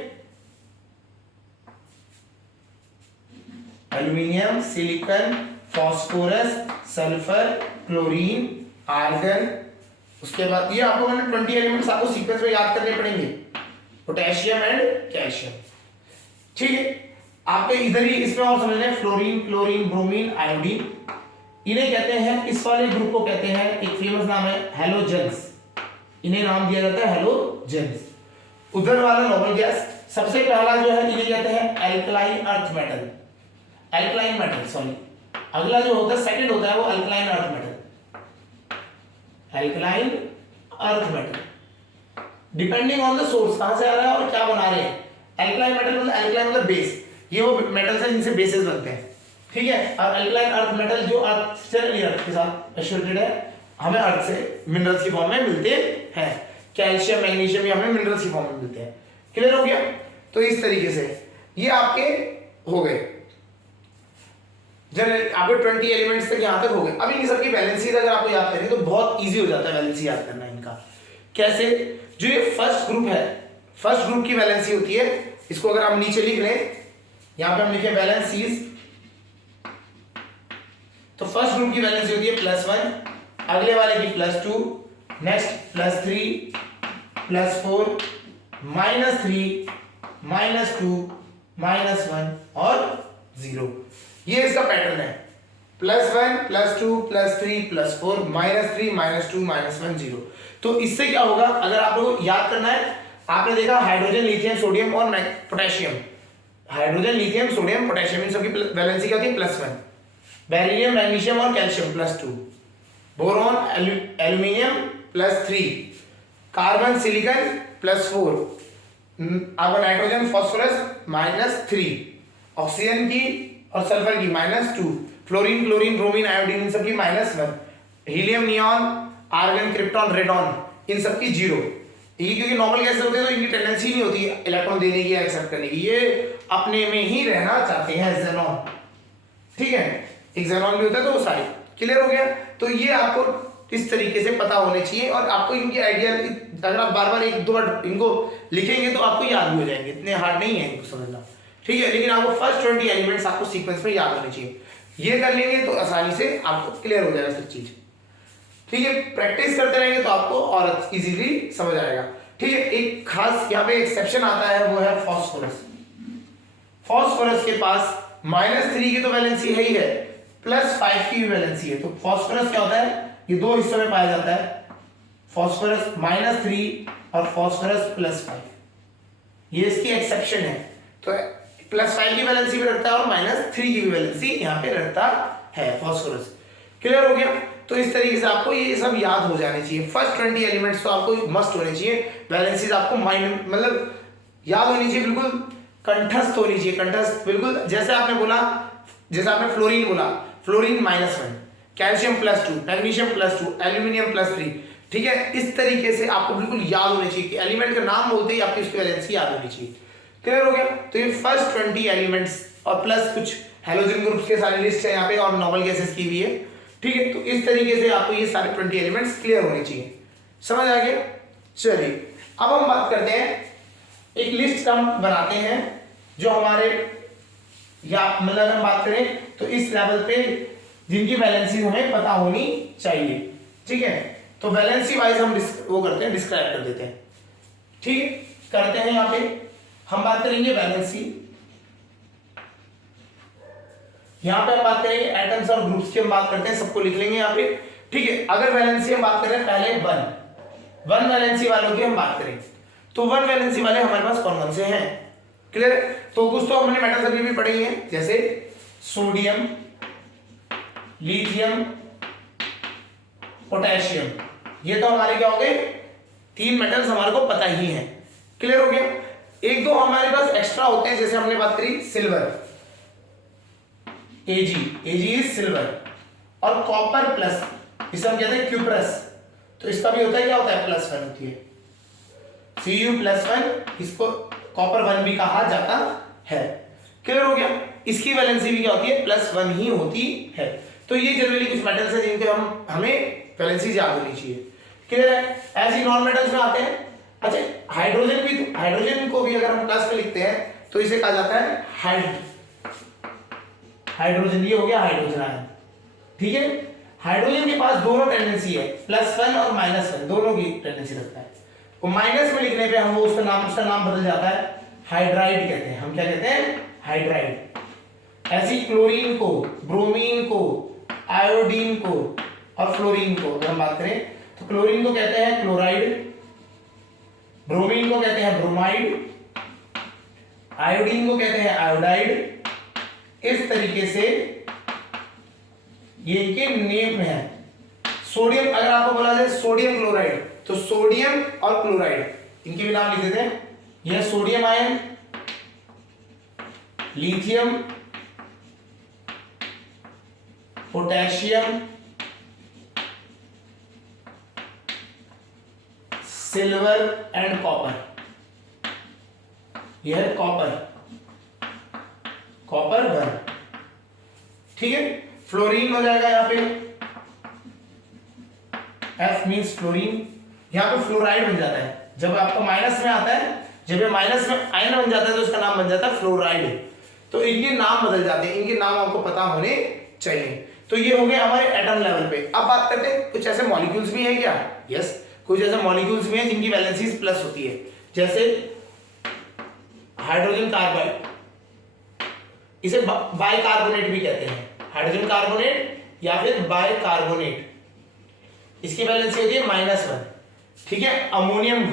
aluminium, silicon, phosphorus, sulphur, chlorine, argon. उसके बाद ये आपको मैंने 20 एलिमेंट्स आपको सीक्वेंस में याद करने पड़ेंगे, पोटेशियम एंड कैल्शियम। ठीक है, आपके इधर ही इसमें और समझ लें फ्लोरीन, क्लोरीन, ब्रोमीन, आयोडीन। इन्हें कहते हैं, इस वाले ग्रुप को कहते हैं, एक फेमस नाम है हैलोजेंस, इन्हें नाम दिया जाता है हैलोजेंस। उधर वाला नॉर्मल गैस, सबसे पहला जो है इन्हें कहते हैं alkaline earth metal, alkaline metal sorry, अगला जो होता है सेकंड होता है वो alkaline earth metal, alkaline earth metal, depending on the source कहां से आ रहा है और क्या बना रहे हैं। एल्कलाइन मेटल मतलब एल्कलाइन मतलब बेस, ये वो मेटल्स हैं जिनसे बेसेस बनते हैं, ठीक है। और अल्कलाइन अर्थ मेटल जो अर्थ से अर्थ के साथ एसोसिएटेड है, हमें अर्थ से मिनरल्स की फॉर्म में मिलते हैं, कैल्शियम मैग्नीशियम भी हमें मिनरल्स की फॉर्म में मिलते हैं। क्लियर हो गया? तो इस तरीके से ये आपके हो गए जनरल, आपके 20 एलिमेंट्स तक यहां तक हो गए। अब इन सबकी वैलेंसीज अगर आपको याद करें तो बहुत इजी हो जाता है वैलेंसी याद करना इनका। कैसे? जो ये फर्स्ट ग्रुप है, फर्स्ट ग्रुप की वैलेंसी होती है, इसको अगर हम नीचे लिख लें, यहां पे हम लिखे वैलेंसीज, तो फर्स्ट ग्रुप की वैलेंसी होती है +1, अगले वाले की +2, नेक्स्ट +3, +4, -3, -2, -1 और 0। ये इसका पैटर्न है, +1, +2, +3, +4, -3, -2, -1, 0। तो इससे क्या होगा, अगर आप लोगों को याद करना है, आपने देखा हाइड्रोजन, लिथियम, सोडियम और potassium, hydrogen, lithium, sodium, potassium, इन सबकी वैलेंसी क्या होती है +1, बेरिलियम, मैग्नीशियम और calcium +2, boron, aluminium +3, carbon, silicon +4, अब नाइट्रोजन, फास्फोरस -3, ऑक्सीजन की और सल्फर की -2, फ्लोरीन, क्लोरीन, ब्रोमीन, आयोडीन इन सबकी -1, helium, neon, argon, krypton, radon इन सबकी 0। ये क्योंकि नॉर्मल गैसेस होते हैं तो इनकी टेंडेंसी नहीं होती इलेक्ट्रॉन देने की या एक्सेप्ट करने की, ये अपने में ही रहना चाहते हैं, ज़ेनॉन, ठीक है, एक ज़ेनॉन भी होता है। तो वो सारे क्लियर हो गया। तो ये आपको इस तरीके से पता होने चाहिए और आपको इनकी आइडिया, अगर आप बार बार एक दो बार इनको लिखेंगे तो आपको याद भी हो जाएंगे, इतने हार्ड नहीं है इनको समझना, ठीक है। लेकिन आपको फर्स्ट 20 एलिमेंट्स आपको सीक्वेंस में याद होने चाहिए, ये कर लेंगे तो आसानी से आपको क्लियर हो जाएगा सब चीज, ठीक है। प्रैक्टिस करते रहेंगे तो आपको और इजीली समझ आएगा, ठीक है। एक खास यहाँ पे एक्सेप्शन आता है, वो है फास्फोरस। फास्फोरस के पास -3 की तो वैलेंसी है ही है, +5 की भी वैलेंसी है। तो फास्फोरस क्या होता है, ये दो हिस्सों में पाया जाता है, फास्फोरस -3 और फास्फोरस +5, ये इसकी एक्सेप्शन है। तो +5 की वैलेंसी भी रखता है और -3 की भी वैलेंसी यहाँ पे रखता है फास्फोरस। क्लियर हो गया? तो इस तरीके से आपको ये सब याद हो जाने चाहिए। फर्स्ट 20 एलिमेंट्स तो आपको मस्ट होने चाहिए, वैलेंसीज आपको माइंड मतलब याद होनी चाहिए, बिल्कुल कंठस्थ होनी चाहिए, कंठस्थ बिल्कुल। जैसे आपने बोला, जैसे आपने फ्लोरीन बोला, फ्लोरीन -1, कैल्शियम +2, मैग्नीशियम +2, एल्यूमिनियम +3, ठीक है। इस तरीके से आपको बिल्कुल याद होने चाहिए कि एलिमेंट का नाम बोलते ही आपकी उसकी वैलेंसी याद होनी चाहिए। क्लियर हो गया? तो ये फर्स्ट 20 एलिमेंट्स और प्लस कुछ हैलोजन ग्रुप्स के सारे लिस्ट है यहाँ पे और नॉर्मल गैसेस की भी है, ठीक है। तो इस तरीके से आपको ये सारे 20 एलिमेंट्स क्लियर होने चाहिए, समझ आ गया? चलिए अब हम बात करते हैं, एक लिस्ट हम बनाते हैं जो हमारे, या मतलब हम बात करें तो इस लेवल पे जिनकी वैलेंसी हमें पता होनी चाहिए, ठीक है। तो वैलेंसी वाइज हम वो करते हैं, डिस्क्राइब कर देते हैं, ठीक करते हैं। यहाँ पे हम बात करेंगे वैलेंसी, यहाँ पे हम बात करेंगे एटम्स और ग्रुप्स की हम बात करते हैं, सबको लिख लेंगे यहाँ पे, ठीक है। अगर वैलेंसी हम बात करें पहले वन वैलेंसी वालों की हम बात करें तो 1 वैलेंसी वाले हमारे पास कौन कौन से हैं? क्लियर? तो कुछ तो हमने मेटल्स अभी भी पढ़े हैं, जैसे सोडियम, लिथियम, पोटेशियम, ये तो हमारे क्या हो गए, 3 मेटल्स हमारे को पता ही हैं। क्लियर हो गया? एक दो हमारे पास एक्स्ट्रा होते हैं, जैसे हमने बात करी सिल्वर, एजी इज सिल्वर, और कॉपर प्लस, इसे हम कहते हैं क्यूप्रस, तो इसका भी होता है, क्या होता है, +1 होती है, Cu+1, इसको कॉपर 1 भी कहा जाता है। क्लियर हो गया? इसकी वैलेंसी भी क्या होती है, +1 ही होती है। तो ये जनरली कुछ मेटल्स हैं जिनके हमें वैलेंसी याद होनी चाहिए। क्लियर है? ऐसे ही नॉन मेटल्स में आते हैं। अच्छा, हाइड्रोजन को भी अगर हम प्लस में लिखते हैं तो इसे कहा जाता है हाइड्रोजन, ये हो गया हाइड्रोजन आयन, ठीक है। हाइड्रोजन के पास दोनों टेंडेंसी है, +1 और -1 दोनों की टेंडेंसी रखता है। वो माइनस में लिखने पे हम वो उसका नाम बदल जाता है, हाइड्राइड कहते हैं, हम क्या कहते हैं, हाइड्राइड। ऐसी क्लोरीन को, ब्रोमीन को, आयोडीन को और फ्लोरीन को अगर हम बात करें तो क्लोरीन को कहते हैं क्लोराइड, ब्रोमीन को कहते हैं ब्रोमाइड, आयोडीन को कहते हैं आयोडाइड। इस तरीके से ये इनके नेम है। सोडियम, अगर आपको बोला जाए सोडियम क्लोराइड, तो सोडियम और क्लोराइड इनके भी नाम लिख देते हैं। यह sodium ion, lithium, potassium, silver and copper. यह है कॉपर, कॉपर 1, ठीक है। फ्लोरीन हो जाएगा यहाँ पे, F मीन्स फ्लोरीन। यहाँ पे फ्लोराइड बन जाता है जब आपका माइनस में आता है, जब ये माइनस में आयन बन जाता है तो उसका नाम बन जाता है फ्लोराइड। तो इनके नाम बदल जाते हैं, इनके नाम आपको पता होने चाहिए। तो ये हो गए हमारे एटम लेवल पे। अब बात करते हैं कुछ ऐसे मॉलिक्यूल्स भी हैं क्या? यस, कुछ ऐसे मॉलिक्यूल्स भी हैं जिनकी वैलेंसीज प्लस होती है, जैसे हाइड्रोजन कार्बाइड, इसे बाइकार्बोनेट भी कहते हैं, हाइड्रोजन कार्बोनेट या फिर बाइकार्बोनेट। इसकी वैलेंसी होती है -1, ठीक है। अमोनियम,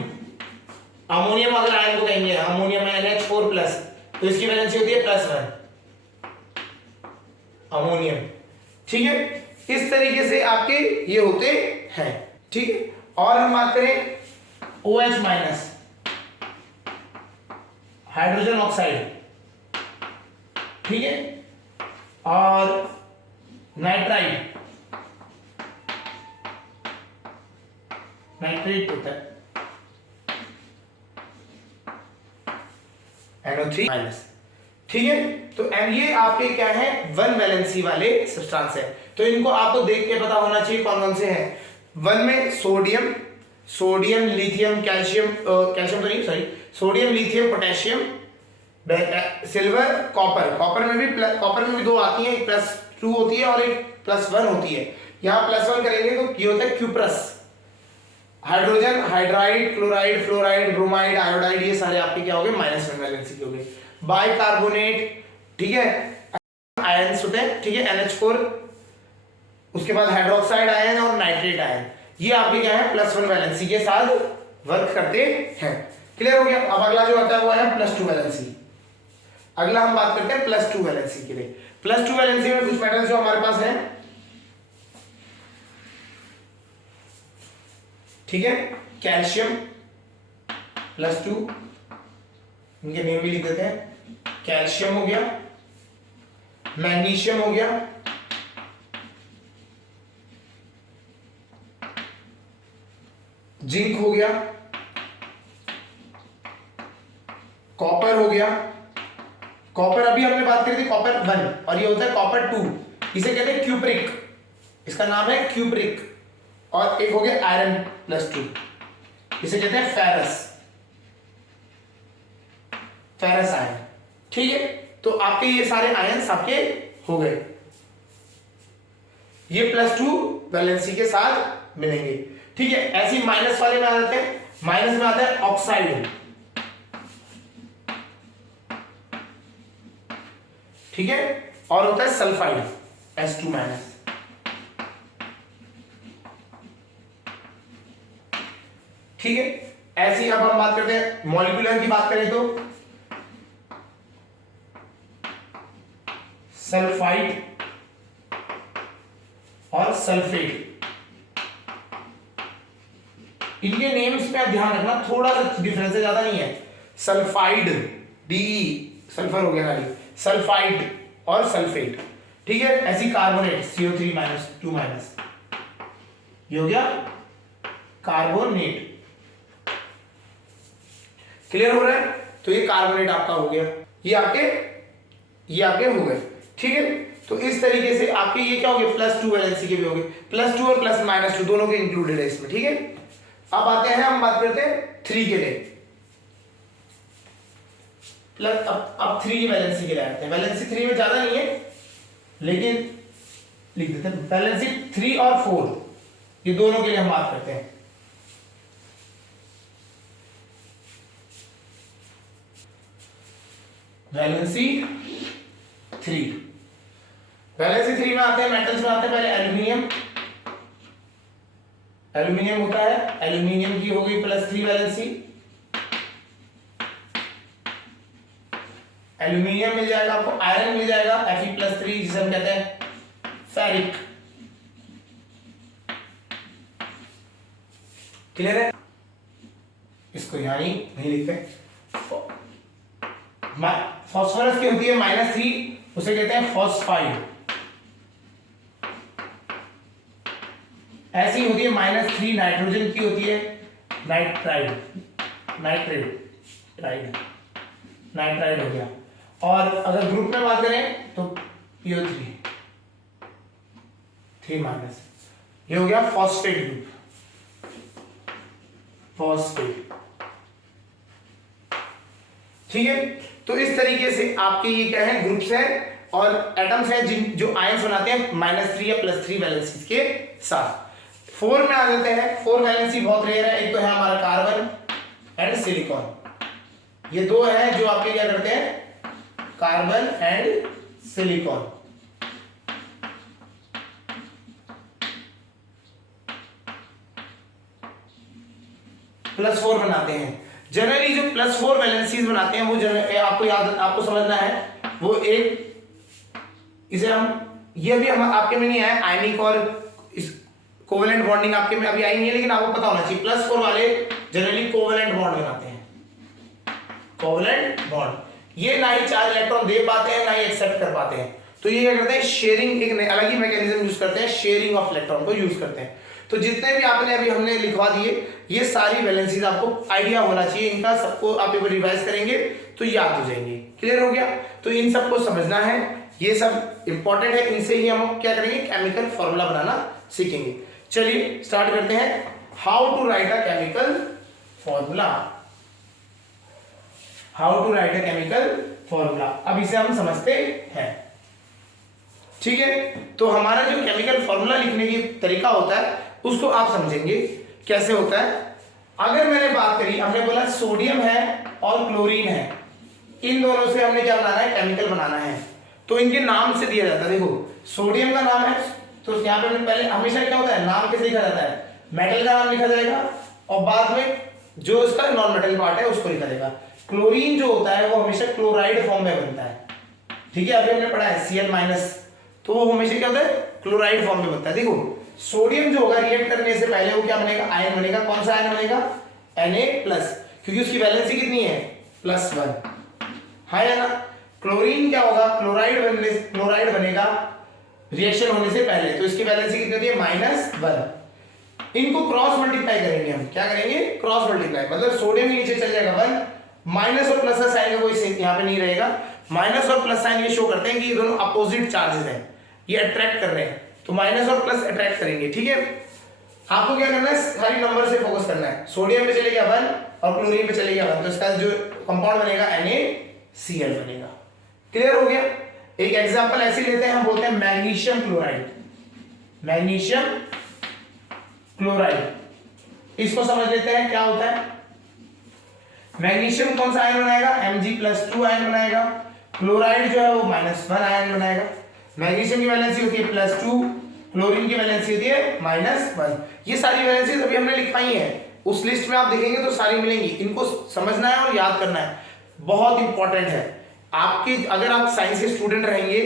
अमोनियम अगर आयन को कहेंगे अमोनियम NH4+, तो इसकी वैलेंसी होती है +1 अमोनियम, ठीक है। इस तरीके से आपके ये होते हैं, ठीक है। और हम बात करें OH- हाइड्रोजन ऑक्साइड, ठीक है, और नाइट्राइड, नाइट्रेट होता है NO3-, ठीक है। तो ये आपके क्या है 1 वैलेंसी वाले सब्सटेंस है। तो इनको आपको देख के पता होना चाहिए कौन कौन से हैं। 1 में sodium, sodium lithium calcium, calcium तो नहीं sorry, sodium lithium potassium, silver, copper. Copper में भी 2 आती हैं, एक +2 होती है और एक +1 होती है। यहाँ +1 करेंगे तो ये होता है cuprous. Hydrogen, hydride, chloride, fluoride, bromide, iodide, ये सारे आपके क्या हो गए -1 वैलेंसी के हो गए। बाइकार्बोनेट, ठीक है, आयन्स होते हैं, ठीक है, NH4, उसके बाद हाइड्रोक्साइड आयन और नाइट्रेट आयन, ये आपके क्या है +1 वैलेंसी के साथ वर्क करते हैं। क्लियर हो गया। अब अगला जो आता है वो है +2 वैलेंसी। अगला हम बात करते हैं +2 वैलेंसी के लिए। +2 वैलेंसी में कुछ मेटल्स जो हमारे पास हैं, ठीक है, कैल्शियम +2, इनके नेम भी लिख देते हैं। कैल्शियम हो गया, मैग्नीशियम हो गया, जिंक हो गया, कॉपर हो गया। कॉपर अभी हमने बात करी थी कॉपर 1, और ये होता है कॉपर 2, इसे कहते हैं क्यूप्रिक, इसका नाम है क्यूप्रिक। और एक हो गया आयरन +2, इसे कहते हैं फेरस, फेरस आयन, ठीक है। तो आपके ये सारे आयन्स आपके हो गए, ये +2 वैलेंसी के साथ मिलेंगे, ठीक है। ऐसी माइनस वाले में आ जाते हैं। माइनस में आता है ऑक्साइड, ठीक है, और होता है सल्फाइड S2-। ठीक है। ऐसी अब हम बात करते हैं मॉलिक्यूलर की बात करें तो सल्फाइड और सल्फेट, इनके नेम्स पे आप ध्यान रखना, थोड़ा सा डिफरेंस है, ज्यादा नहीं है। सल्फाइड DE सल्फर हो गया खाली, सल्फाइड और सल्फेट, ठीक है। ऐसी कार्बोनेट CO3-2-, ये हो गया कार्बोनेट। क्लियर हो रहा है। तो ये कार्बोनेट आपका हो गया, ये आपके हो गए, ठीक है। तो इस तरीके से आपके ये क्या हो गए +2 वैलेंसी के भी हो गए, +2 और +2 दोनों के इंक्लूडेड है इसमें, ठीक है। अब आते हैं, हम बात करते हैं 3 के लिए। अब 3 की वैलेंसी के लिए आते हैं। वैलेंसी 3 में ज्यादा नहीं है, लेकिन लिख देते हैं वैलेंसी 3 और 4, ये दोनों के लिए हम बात करते हैं। वैलेंसी 3, वैलेंसी 3 में आते हैं, मेटल्स में आते हैं। पहले एल्यूमिनियम, एल्यूमिनियम होता है, एल्यूमिनियम की हो गई +3 वैलेंसी। एल्यूमिनियम मिल जाएगा आपको, आयरन मिल जाएगा Fe+3 जिसे हम कहते हैं फेरिक। क्लियर है? इसको यानी नहीं लिखते। फास्फोरस की होती है -3, उसे कहते हैं फॉस्फाइड। ऐसी होती है -3 नाइट्रोजन की होती है नाइट्राइड, नाइट्राइड हो गया। और अगर ग्रुप में बात करें तो PO3 3-, ये हो गया फॉस्फेट ग्रुप, फॉस्फेट। ठीक है, तो इस तरीके से आपके ये क्या है, ग्रुप्स है और एटम्स हैं जिन जो आयंस बनाते हैं -3 या +3 वैलेंसीज के साथ। 4 में आ जाते हैं। 4 वैलेंसी बहुत रेयर है। एक तो है हमारा कार्बन एंड सिलिकॉन, ये दो है जो आपके क्या करते हैं, कार्बन एंड सिलिकॉन। +4 बनाते हैं। जनरली जो +4 वैलेंसीज बनाते हैं वो आपको समझना है, वो एक इसे हम ये भी हम आपके में नहीं है, आयनिक और कोवेलेंट बॉन्डिंग आपके में अभी आई नहीं है, लेकिन आपको पता होना चाहिए +4 वाले जनरली कोवेलेंट बॉन्ड बनाते हैं, कोवेलेंट बॉन्ड। ये ना ही 4 इलेक्ट्रॉन दे पाते हैं ना ही एक्सेप्ट कर पाते हैं, तो ये क्या करते हैं, शेयरिंग, एक अलग ही मैकेनिज्म यूज करते हैं, शेयरिंग ऑफ इलेक्ट्रॉन को यूज करते हैं। तो जितने भी आपने अभी हमने लिखवा दिए, ये सारी वैलेंसीज आपको आइडिया होना चाहिए इनका, सबको आप एक बार रिवाइज करेंगे तो याद हो जाएंगे। क्लियर हो गया? तो इन सबको समझना है, ये सब इंपॉर्टेंट है, इनसे ही हम क्या करेंगे, केमिकल फॉर्मूला बनाना सीखेंगे। चलिए स्टार्ट करते हैं। How to write a chemical formula, how to write a chemical formula, अब इसे हम समझते हैं। ठीक है, तो हमारा जो केमिकल फॉर्मूला लिखने की तरीका होता है उसको आप समझेंगे कैसे होता है। अगर मैंने बात करी, हमने बोला सोडियम है और क्लोरीन है, इन दोनों से हमने क्या बनाना है, केमिकल बनाना है, तो इनके नाम से दिया जाता है। देखो सोडियम का नाम है, तो यहाँ पे हमने पहले हमेशा क्या होता है, नाम कैसे लिखा जाता है, मेटल का नाम लिखा जाएगा और बाद में जो इसका नॉन मेटल पार्ट है उसको लिखा जाएगा। क्लोरीन जो होता है वो हमेशा क्लोराइड फॉर्म में बनता है। ठीक है, अभी हमने पढ़ा है Cl-, तो वो हमेशा क्या होता है, क्लोराइड फॉर्म में बनता है। देखो सोडियम जो होगा रिएक्ट करने से पहले वो क्या बनेगा, आयन बनेगा। कौन सा आयन बनेगा, Na+, क्योंकि उसकी वैलेंसी कितनी है, +1, हाँ या ना। क्लोरीन क्या होगा, क्लोराइड बनेगा रिएक्शन होने से पहले, तो इसकी वैलेंसी कितनी होती है, -1। इनको क्रॉस मल्टीप्लाई करेंगे हम, क्या करेंगे, क्रॉस मल्टीप्लाई, मतलब सोडियम के नीचे चल जाएगा 1, माइनस और प्लस का साइन का कोई यहाँ पे नहीं रहेगा। माइनस और प्लस साइन ये शो करते हैं कि ये दोनों अपोजिट चार्जेस हैं, ये अट्रैक्ट कर रहे हैं, तो माइनस और प्लस अट्रैक्ट करेंगे। ठीक है, आपको क्या करना है, खाली नंबर से फोकस करना है। सोडियम पे चलेगा 1 और क्लोरीन पे चलेगा 1, तो इसका जो कंपाउंड बनेगा NaCl बनेगा। क्लियर हो गया? एक एग्जांपल ऐसे लेते हैं, हम बोलते हैं मैग्नीशियम क्लोराइड, मैग्नीशियम क्लोराइड, इसको समझ लेते हैं क्या होता है। मैग्नीशियम कौन सा आयन बनाएगा, Mg+2 आयन बनाएगा। क्लोराइड जो है वो -1 आयन बनाएगा। मैग्नीशियम की वैलेंसी होती है +2, क्लोरीन की वैलेंसी होती है -1। ये सारी वैलेंसी अभी हमने लिख पाई है, उस लिस्ट में आप देखेंगे तो सारी मिलेंगी। इनको समझना है और याद करना है, बहुत इंपॉर्टेंट है आपके। अगर आप साइंस के स्टूडेंट रहेंगे,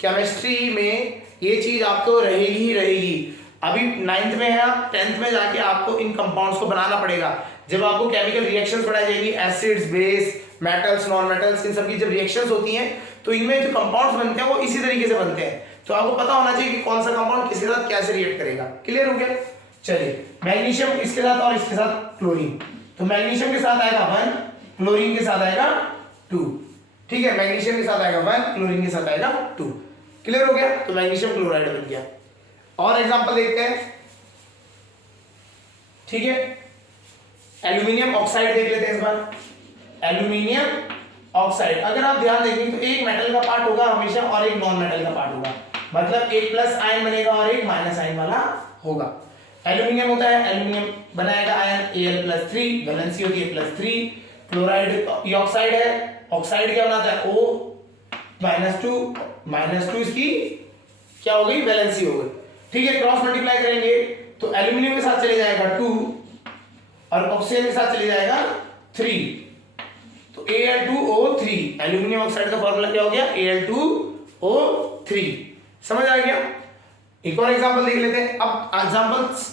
केमिस्ट्री में ये चीज आपको रहेगी ही रहेगी। अभी 9th में है, आप 10th में जाके आपको इन कंपाउंड्स को बनाना पड़ेगा। जब आपको केमिकल रिएक्शंस पढ़ाई जाएगी, acids, base, metals, non metals, इन सब की जब रिएक्शंस होती हैं तो इनमें जो कंपाउंड्स बनते हैं वो इसी तरीके से बनते हैं। तो आपको पता होना चाहिए कि कौन सा कंपाउंड किसके साथ कैसे रिएक्ट करेगा। क्लियर हो गया? चलिए, मैग्नीशियम इसके साथ और इसके साथ क्लोरीन, तो मैग्नीशियम के साथ आएगा 1, क्लोरीन के साथ आएगा 2। ठीक है, मैग्नीशियम के साथ आएगा 1, क्लोरीन के साथ आएगा 2। क्लियर हो गया? तो मैग्नीशियम क्लोराइड बन गया। और एग्जांपल देखते हैं। ठीक है, एल्यूमिनियम ऑक्साइड देख लेते हैं इस बार। एल्यूमिनियम ऑक्साइड, अगर आप ध्यान देंगे तो एक मेटल का पार्ट होगा हमेशा और एक नॉन मेटल का पार्ट होगा, मतलब एक प्लस आयन बनेगा और एक माइनस आयन वाला होगा। एल्यूमिनियम होता है, एल्यूमिनियम बनाएगा आयन Al+3, वैलेंसी होती है +3। क्लोराइड ये ऑक्साइड है, ऑक्साइड क्या बनाता है O-2, -2 इसकी क्या हो गई, वैलेंसी हो गई। ठीक है, क्रॉस मल्टीप्लाई करेंगे तो एल्यूमिनियम के साथ चले जाएगा 2 और ऑक्सीजन के साथ चले जाएगा 3, तो Al2O3, एल्यूमिनियम ऑक्साइड का फॉर्मूला क्या हो गया, Al2O3। समझ आ गया। एक और एग्जांपल देख लेते हैं। अब एग्जांपल्स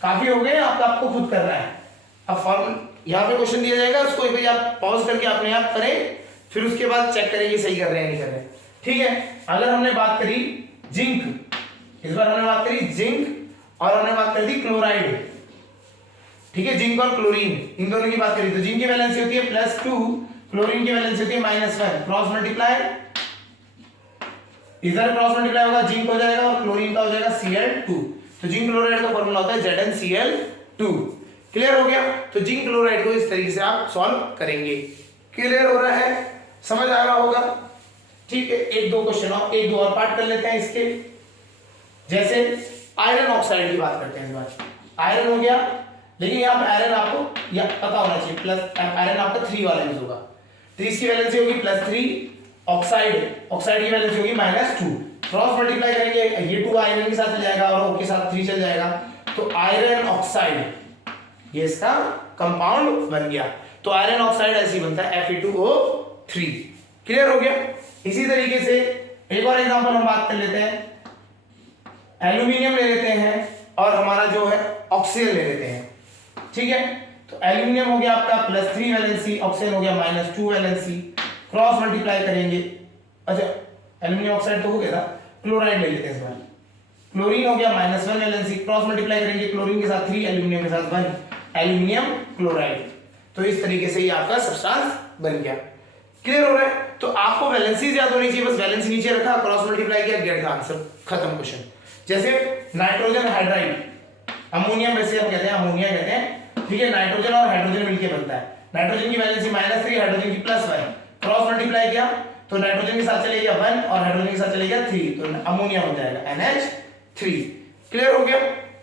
काफी हो गए, आपको खुद करना है। अब फॉर्मूला यहाँ पे क्वेश्चन दिया जाएगा, उसको एक बार आप पॉज करके अपने आप करें, फिर उसके बाद चेक करेंगे सही कर रहे हैं नहीं कर रहे हैं। ठीक है, अगर हमने बात करी जिंक, इस बार हमने बात करी जिंक और हमने बात करी थी क्लोराइड। ठीक है, जिंक और क्लोरीन इन दोनों की बात करी तो जिंक की वैलेंसी होती है +2, क्लोरीन की वैलेंसी होती है -1। क्रॉस मल्टीप्लाई, इधर क्रॉस मल्टीप्लाई होगा, जिंक हो जाएगा और क्लोरीन का हो जाएगा Cl2। तो जिंक क्लोराइड का फॉर्मूला होता है ZnCl2। क्लियर हो गया। तो जिंक क्लोराइड को इस तरीके से आप सॉल्व करेंगे। क्लियर हो रहा है, समझ आ रहा होगा। ठीक है, एक दो और पार्ट कर लेते हैं इसके। जैसे आयरन ऑक्साइड की बात करते हैं इस बार। आयरन हो गया, लेकिन यहाँ पे आयरन आपको या पता होना चाहिए, प्लस आयरन आपका 3 वाला यूज होगा, तो इसकी वैलेंसी होगी +3। ऑक्साइड की वैलेंसी होगी -2। क्रॉस मल्टीप्लाई करेंगे, ये 2 आयरन के साथ चल जाएगा और O के साथ 3 चल जाएगा, तो आयरन ऑक्साइड ये इसका कंपाउंड बन गया। तो आयरन ऑक्साइड ऐसे ही बनता है Fe2O3। क्लियर हो गया। इसी तरीके से एक और एग्जांपल हम बात कर लेते हैं। एल्यूमिनियम ले लेते हैं और हमारा जो है ऑक्सीजन ले लेते हैं। ठीक है, तो एल्यूमिनियम हो गया आपका +3 वैलेंसी, ऑक्सीजन हो गया -2 वैलेंसी। क्रॉस मल्टीप्लाई करेंगे, अच्छा एल्यूमिनियम ऑक्साइड तो हो गया था, क्लोराइड ले लेते हैं इस बार। क्लोरीन हो गया -1 वैलेंसी, क्रॉस मल्टीप्लाई करेंगे क्लोरीन के साथ 3, एल्यूमिनियम के साथ 1, एल्यूमिनियम क्लोराइड। तो इस तरीके से ये आपका सब्सटेंस बन गया। क्लियर हो रहा है। तो आपको वैलेंसी याद होनी चाहिए, बस वैलेंसी नीचे रखा, क्रॉस मल्टीप्लाई किया, गेट द आंसर, खत्म क्वेश्चन। जैसे नाइट्रोजन हाइड्राइड, अमोनिया वैसे हम कहते हैं, अमोनिया कहते हैं। ठीक है, नाइट्रोजन और हाइड्रोजन मिलकर बनता है। नाइट्रोजन की वैलेंसी -3, हाइड्रोजन की +1। क्रॉस मल्टीप्लाई किया तो नाइट्रोजन के साथ चले गया 1 और हाइड्रोजन के साथ चले गया 3, तो अमोनिया बन जाएगा NH3। क्लियर हो गया।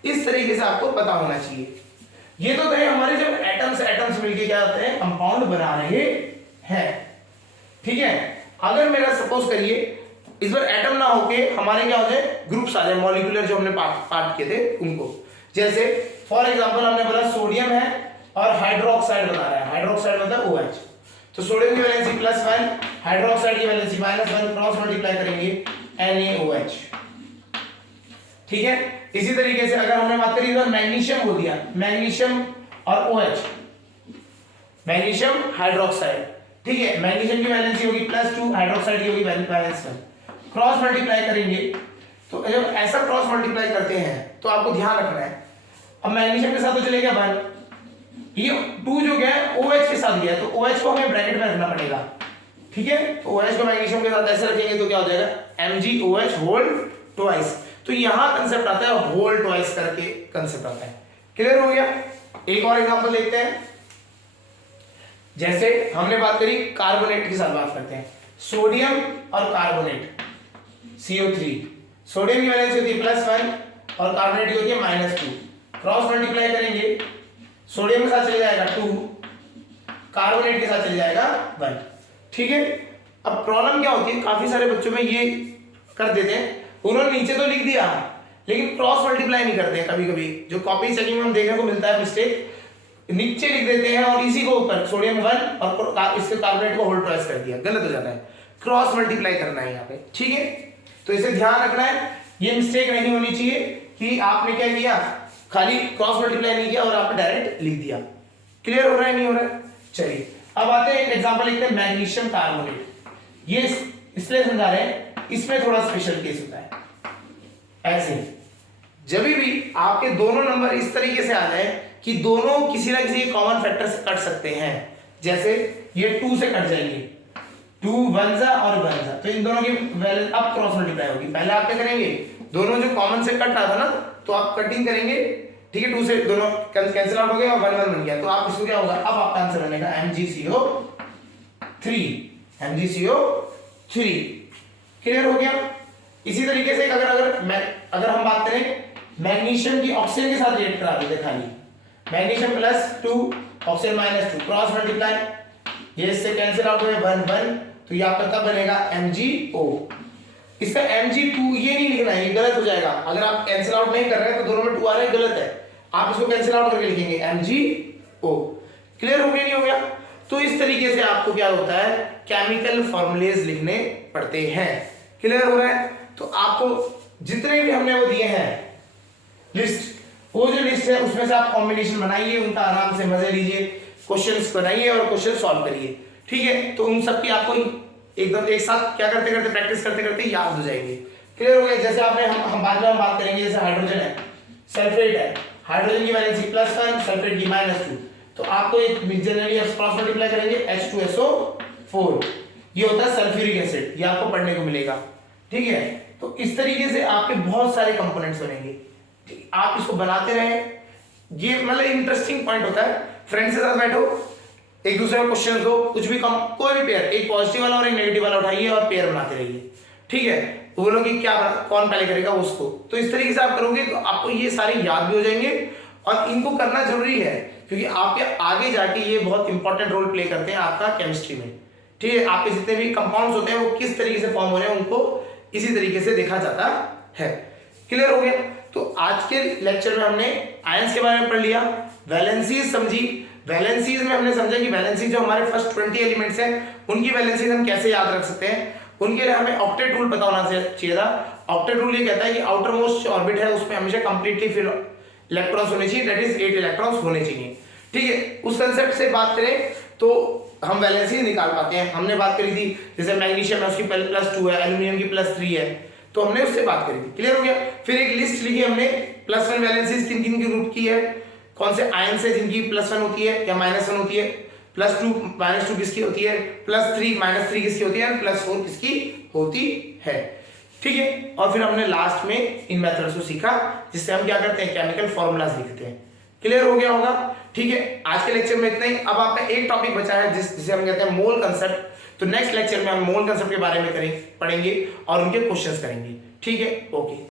इस तरीके से आपको पता होना चाहिए। ये तो थे हमारे जब एटम्स मिलके क्या होते हैं, कंपाउंड बना रहे हैं। ठीक है, अगर मेरा सपोज करिए इस बार एटम ना होके हमारे क्या होते हैं, ग्रुप्स आ जाए, मॉलिक्यूलर जो हमने पार्ट किए थे उनको। जैसे फॉर एग्जांपल हमने बोला सोडियम है और हाइड्रोक्साइड बना रहा है, हाइड्रोक्साइड मतलब OH, तो सोडियम की वैलेंसी +1, हाइड्रोक्साइड की वैलेंसी -1, क्रॉस मल्टीप्लाई करेंगे NaOH। ठीक है, इसी तरीके से अगर हमने बात करी इधर मैग्नीशियम हो दिया, मैग्नीशियम और OH, मैग्नीशियम हाइड्रोक्साइड। ठीक है, मैग्नीशियम की वैलेंसी होगी +2, हाइड्रोक्साइड की होगी -1। क्रॉस मल्टीप्लाई करेंगे तो जब ऐसा क्रॉस मल्टीप्लाई करते हैं तो आपको ध्यान रखना है, अब मैग्नीशियम के साथ तो चले गया 1, ये 2 जो गया OH के साथ गया, तो OH को हमें ब्रैकेट में रखना पड़ेगा। ठीक है, तो OH को मैग्नीशियम के साथ ऐसे रखेंगे तो क्या हो जाएगा MgOH होल ट्वाइस। तो यहां कंसेप्ट आता है होल ट्वाइस करके कंसेप्ट आता है। क्लियर हो गया। एक और एग्जांपल देखते हैं। जैसे हमने बात करी कार्बोनेट की साथ बात करते हैं, सोडियम और कार्बोनेट CO3। सोडियम की वैलेंसी होती है +1 और कार्बोनेट की होती है -2। क्रॉस मल्टीप्लाई करेंगे, सोडियम के साथ चले जाएगा 2, कार्बोनेट के साथ चले जाएगा 1। ठीक है, अब प्रॉब्लम क्या होती है, काफी सारे बच्चों में ये कर देते हैं, उन्होंने नीचे तो लिख दिया लेकिन क्रॉस मल्टीप्लाई नहीं करते हैं। कभी कभी जो कॉपी चेकिंग में हम देखने को मिलता है मिस्टेक, नीचे लिख देते हैं और इसी को ऊपर सोडियम 1 और इसके कार्बोनेट को होल ट्वाइस कर दिया, गलत हो जाता है। क्रॉस मल्टीप्लाई करना है यहाँ पे। ठीक है, तो इसे ध्यान रखना है, ये मिस्टेक नहीं होनी चाहिए कि आपने क्या किया, खाली क्रॉस मल्टीप्लाई नहीं किया और आपने डायरेक्ट लिख दिया। क्लियर हो रहा है नहीं हो रहा है। चलिए अब आते हैं एक एग्जांपल लिखते हैं, मैग्नीशियम कार्बोनेट। ये इसलिए समझा रहे हैं, इसमें थोड़ा स्पेशल केस होता है। ऐसे जब भी आपके दोनों नंबर इस तरीके से आ जाए कि दोनों किसी ना किसी कॉमन फैक्टर से कट सकते हैं, जैसे ये 2 से कट जाएंगे, 2 1 जा और 1 जा, तो इन दोनों की वैल्यू अब क्रॉस मल्टीप्लाई होगी। पहले आप क्या करेंगे, दोनों जो कॉमन से कट रहा था ना, तो आप कटिंग करेंगे। ठीक है, 2 से दोनों कैंसिल आउट हो गए और 1 1 बन गया, तो आप इसको क्या होगा, अब आपका आंसर बनेगा MgCO3। क्लियर हो गया। इसी तरीके से अगर हम बात करें मैग्नीशियम की ऑक्सीजन के साथ रिएक्ट करा देते, खाली मैग्नीशियम +2 ऑक्सीजन -2, क्रॉस मल्टीप्लाई, ये इससे कैंसिल आउट हो गए 1 1, तो ये आपका तब बनेगा MgO। इसका Mg2 ये नहीं लिखना है, ये गलत हो जाएगा। अगर आप कैंसिल आउट नहीं कर रहे हैं तो दोनों में 2 आ रहा है, गलत है। आप इसको कैंसिल आउट करके लिखेंगे MgO। क्लियर हो गया नहीं हो गया? तो इस तरीके से आपको क्या होता है, केमिकल फॉर्मूलेज लिखने पड़ते हैं। क्लियर हो रहा है? तो आपको जितने भी हमने वो दिए हैं लिस्ट, वो जो लिस्ट है उसमें से आप कॉम्बिनेशन बनाइए, उनका आराम से मजे लीजिए, क्वेश्चंस बनाइए और क्वेश्चन सॉल्व करिए। ठीक है? तो उन सब की आपको एकदम एक साथ क्या करते करते प्रैक्टिस करते करते याद हो जाएंगे। क्लियर हो गया? जैसे आपने हम बाद में बात करेंगे, जैसे हाइड्रोजन है, सल्फेट है, हाइड्रोजन की वैलेंसी +1, सल्फेट की -2, तो आपको एक जनरली क्रॉस मल्टीप्लाई करेंगे H2SO4, ये होता है सल्फ्यूरिक एसिड, ये आपको पढ़ने को मिलेगा। ठीक है? तो इस तरीके से आपके बहुत सारे कंपोनेंट्स बनेंगे। आप इसको बनाते रहें, ये मतलब इंटरेस्टिंग पॉइंट होता है। फ्रेंड्स के साथ बैठो, एक दूसरे को क्वेश्चन दो, कुछ भी कम, कोई भी पेयर, एक पॉजिटिव वाला और एक नेगेटिव वाला उठाइए और पेयर बनाते रहिए। ठीक है? तो बोलो कि क्या कौन पहले करेगा उसको, तो इस तरीके से आप करोगे तो आपको ये सारे याद भी हो जाएंगे और इनको करना जरूरी है, क्योंकि आपके आगे जाके ये बहुत इंपॉर्टेंट रोल प्ले करते हैं आपका केमिस्ट्री में। ठीक है? आपके जितने भी कंपाउंड्स होते हैं वो किस तरीके से फॉर्म हो रहे हैं उनको इसी तरीके से देखा जाता है। क्लियर हो गया? तो आज के लेक्चर में हमने आयंस के बारे में पढ़ लिया, वैलेंसीज समझी। वैलेंसीज में हमने समझा कि वैलेंसीज जो हमारे फर्स्ट 20 एलिमेंट्स हैं उनकी वैलेंसीज हम कैसे याद रख सकते हैं। उनके लिए हमें ऑक्टेट रूल पता होना चाहिए था। ऑक्टेट रूल ये कहता है कि आउटर मोस्ट ऑर्बिट है उसमें हमेशा कंप्लीटली फिर इलेक्ट्रॉन्स होने चाहिए, दैट इज 8 इलेक्ट्रॉन्स होने चाहिए। ठीक है? उस कंसेप्ट से बात करें तो हम वैलेंसीज निकाल पाते हैं। हमने बात करी थी जैसे मैग्नीशियम है उसकी +2 है, एल्यूमिनियम की +3 है, तो हमने उससे बात करी थी। क्लियर हो गया? फिर एक लिस्ट लिखी हमने +1 वैलेंसीज किन किन की ग्रुप की है, कौन से आयन से जिनकी +1 होती है या -1 होती है, +2 -2 किसकी होती है, +3 -3 किसकी होती है, +4 किसकी होती है। ठीक है? और फिर हमने लास्ट में इन मेथड्स को सीखा जिससे हम क्या करते हैं, केमिकल फॉर्मूलाज लिखते हैं। क्लियर हो गया होगा? ठीक है? आज के लेक्चर में इतना ही। अब आपका एक टॉपिक बचा है जिसे हम कहते हैं मोल कंसेप्ट। तो नेक्स्ट लेक्चर में हम मोल कंसेप्ट के बारे में पढ़ेंगे और उनके क्वेश्चंस करेंगे। ठीक है? ओके।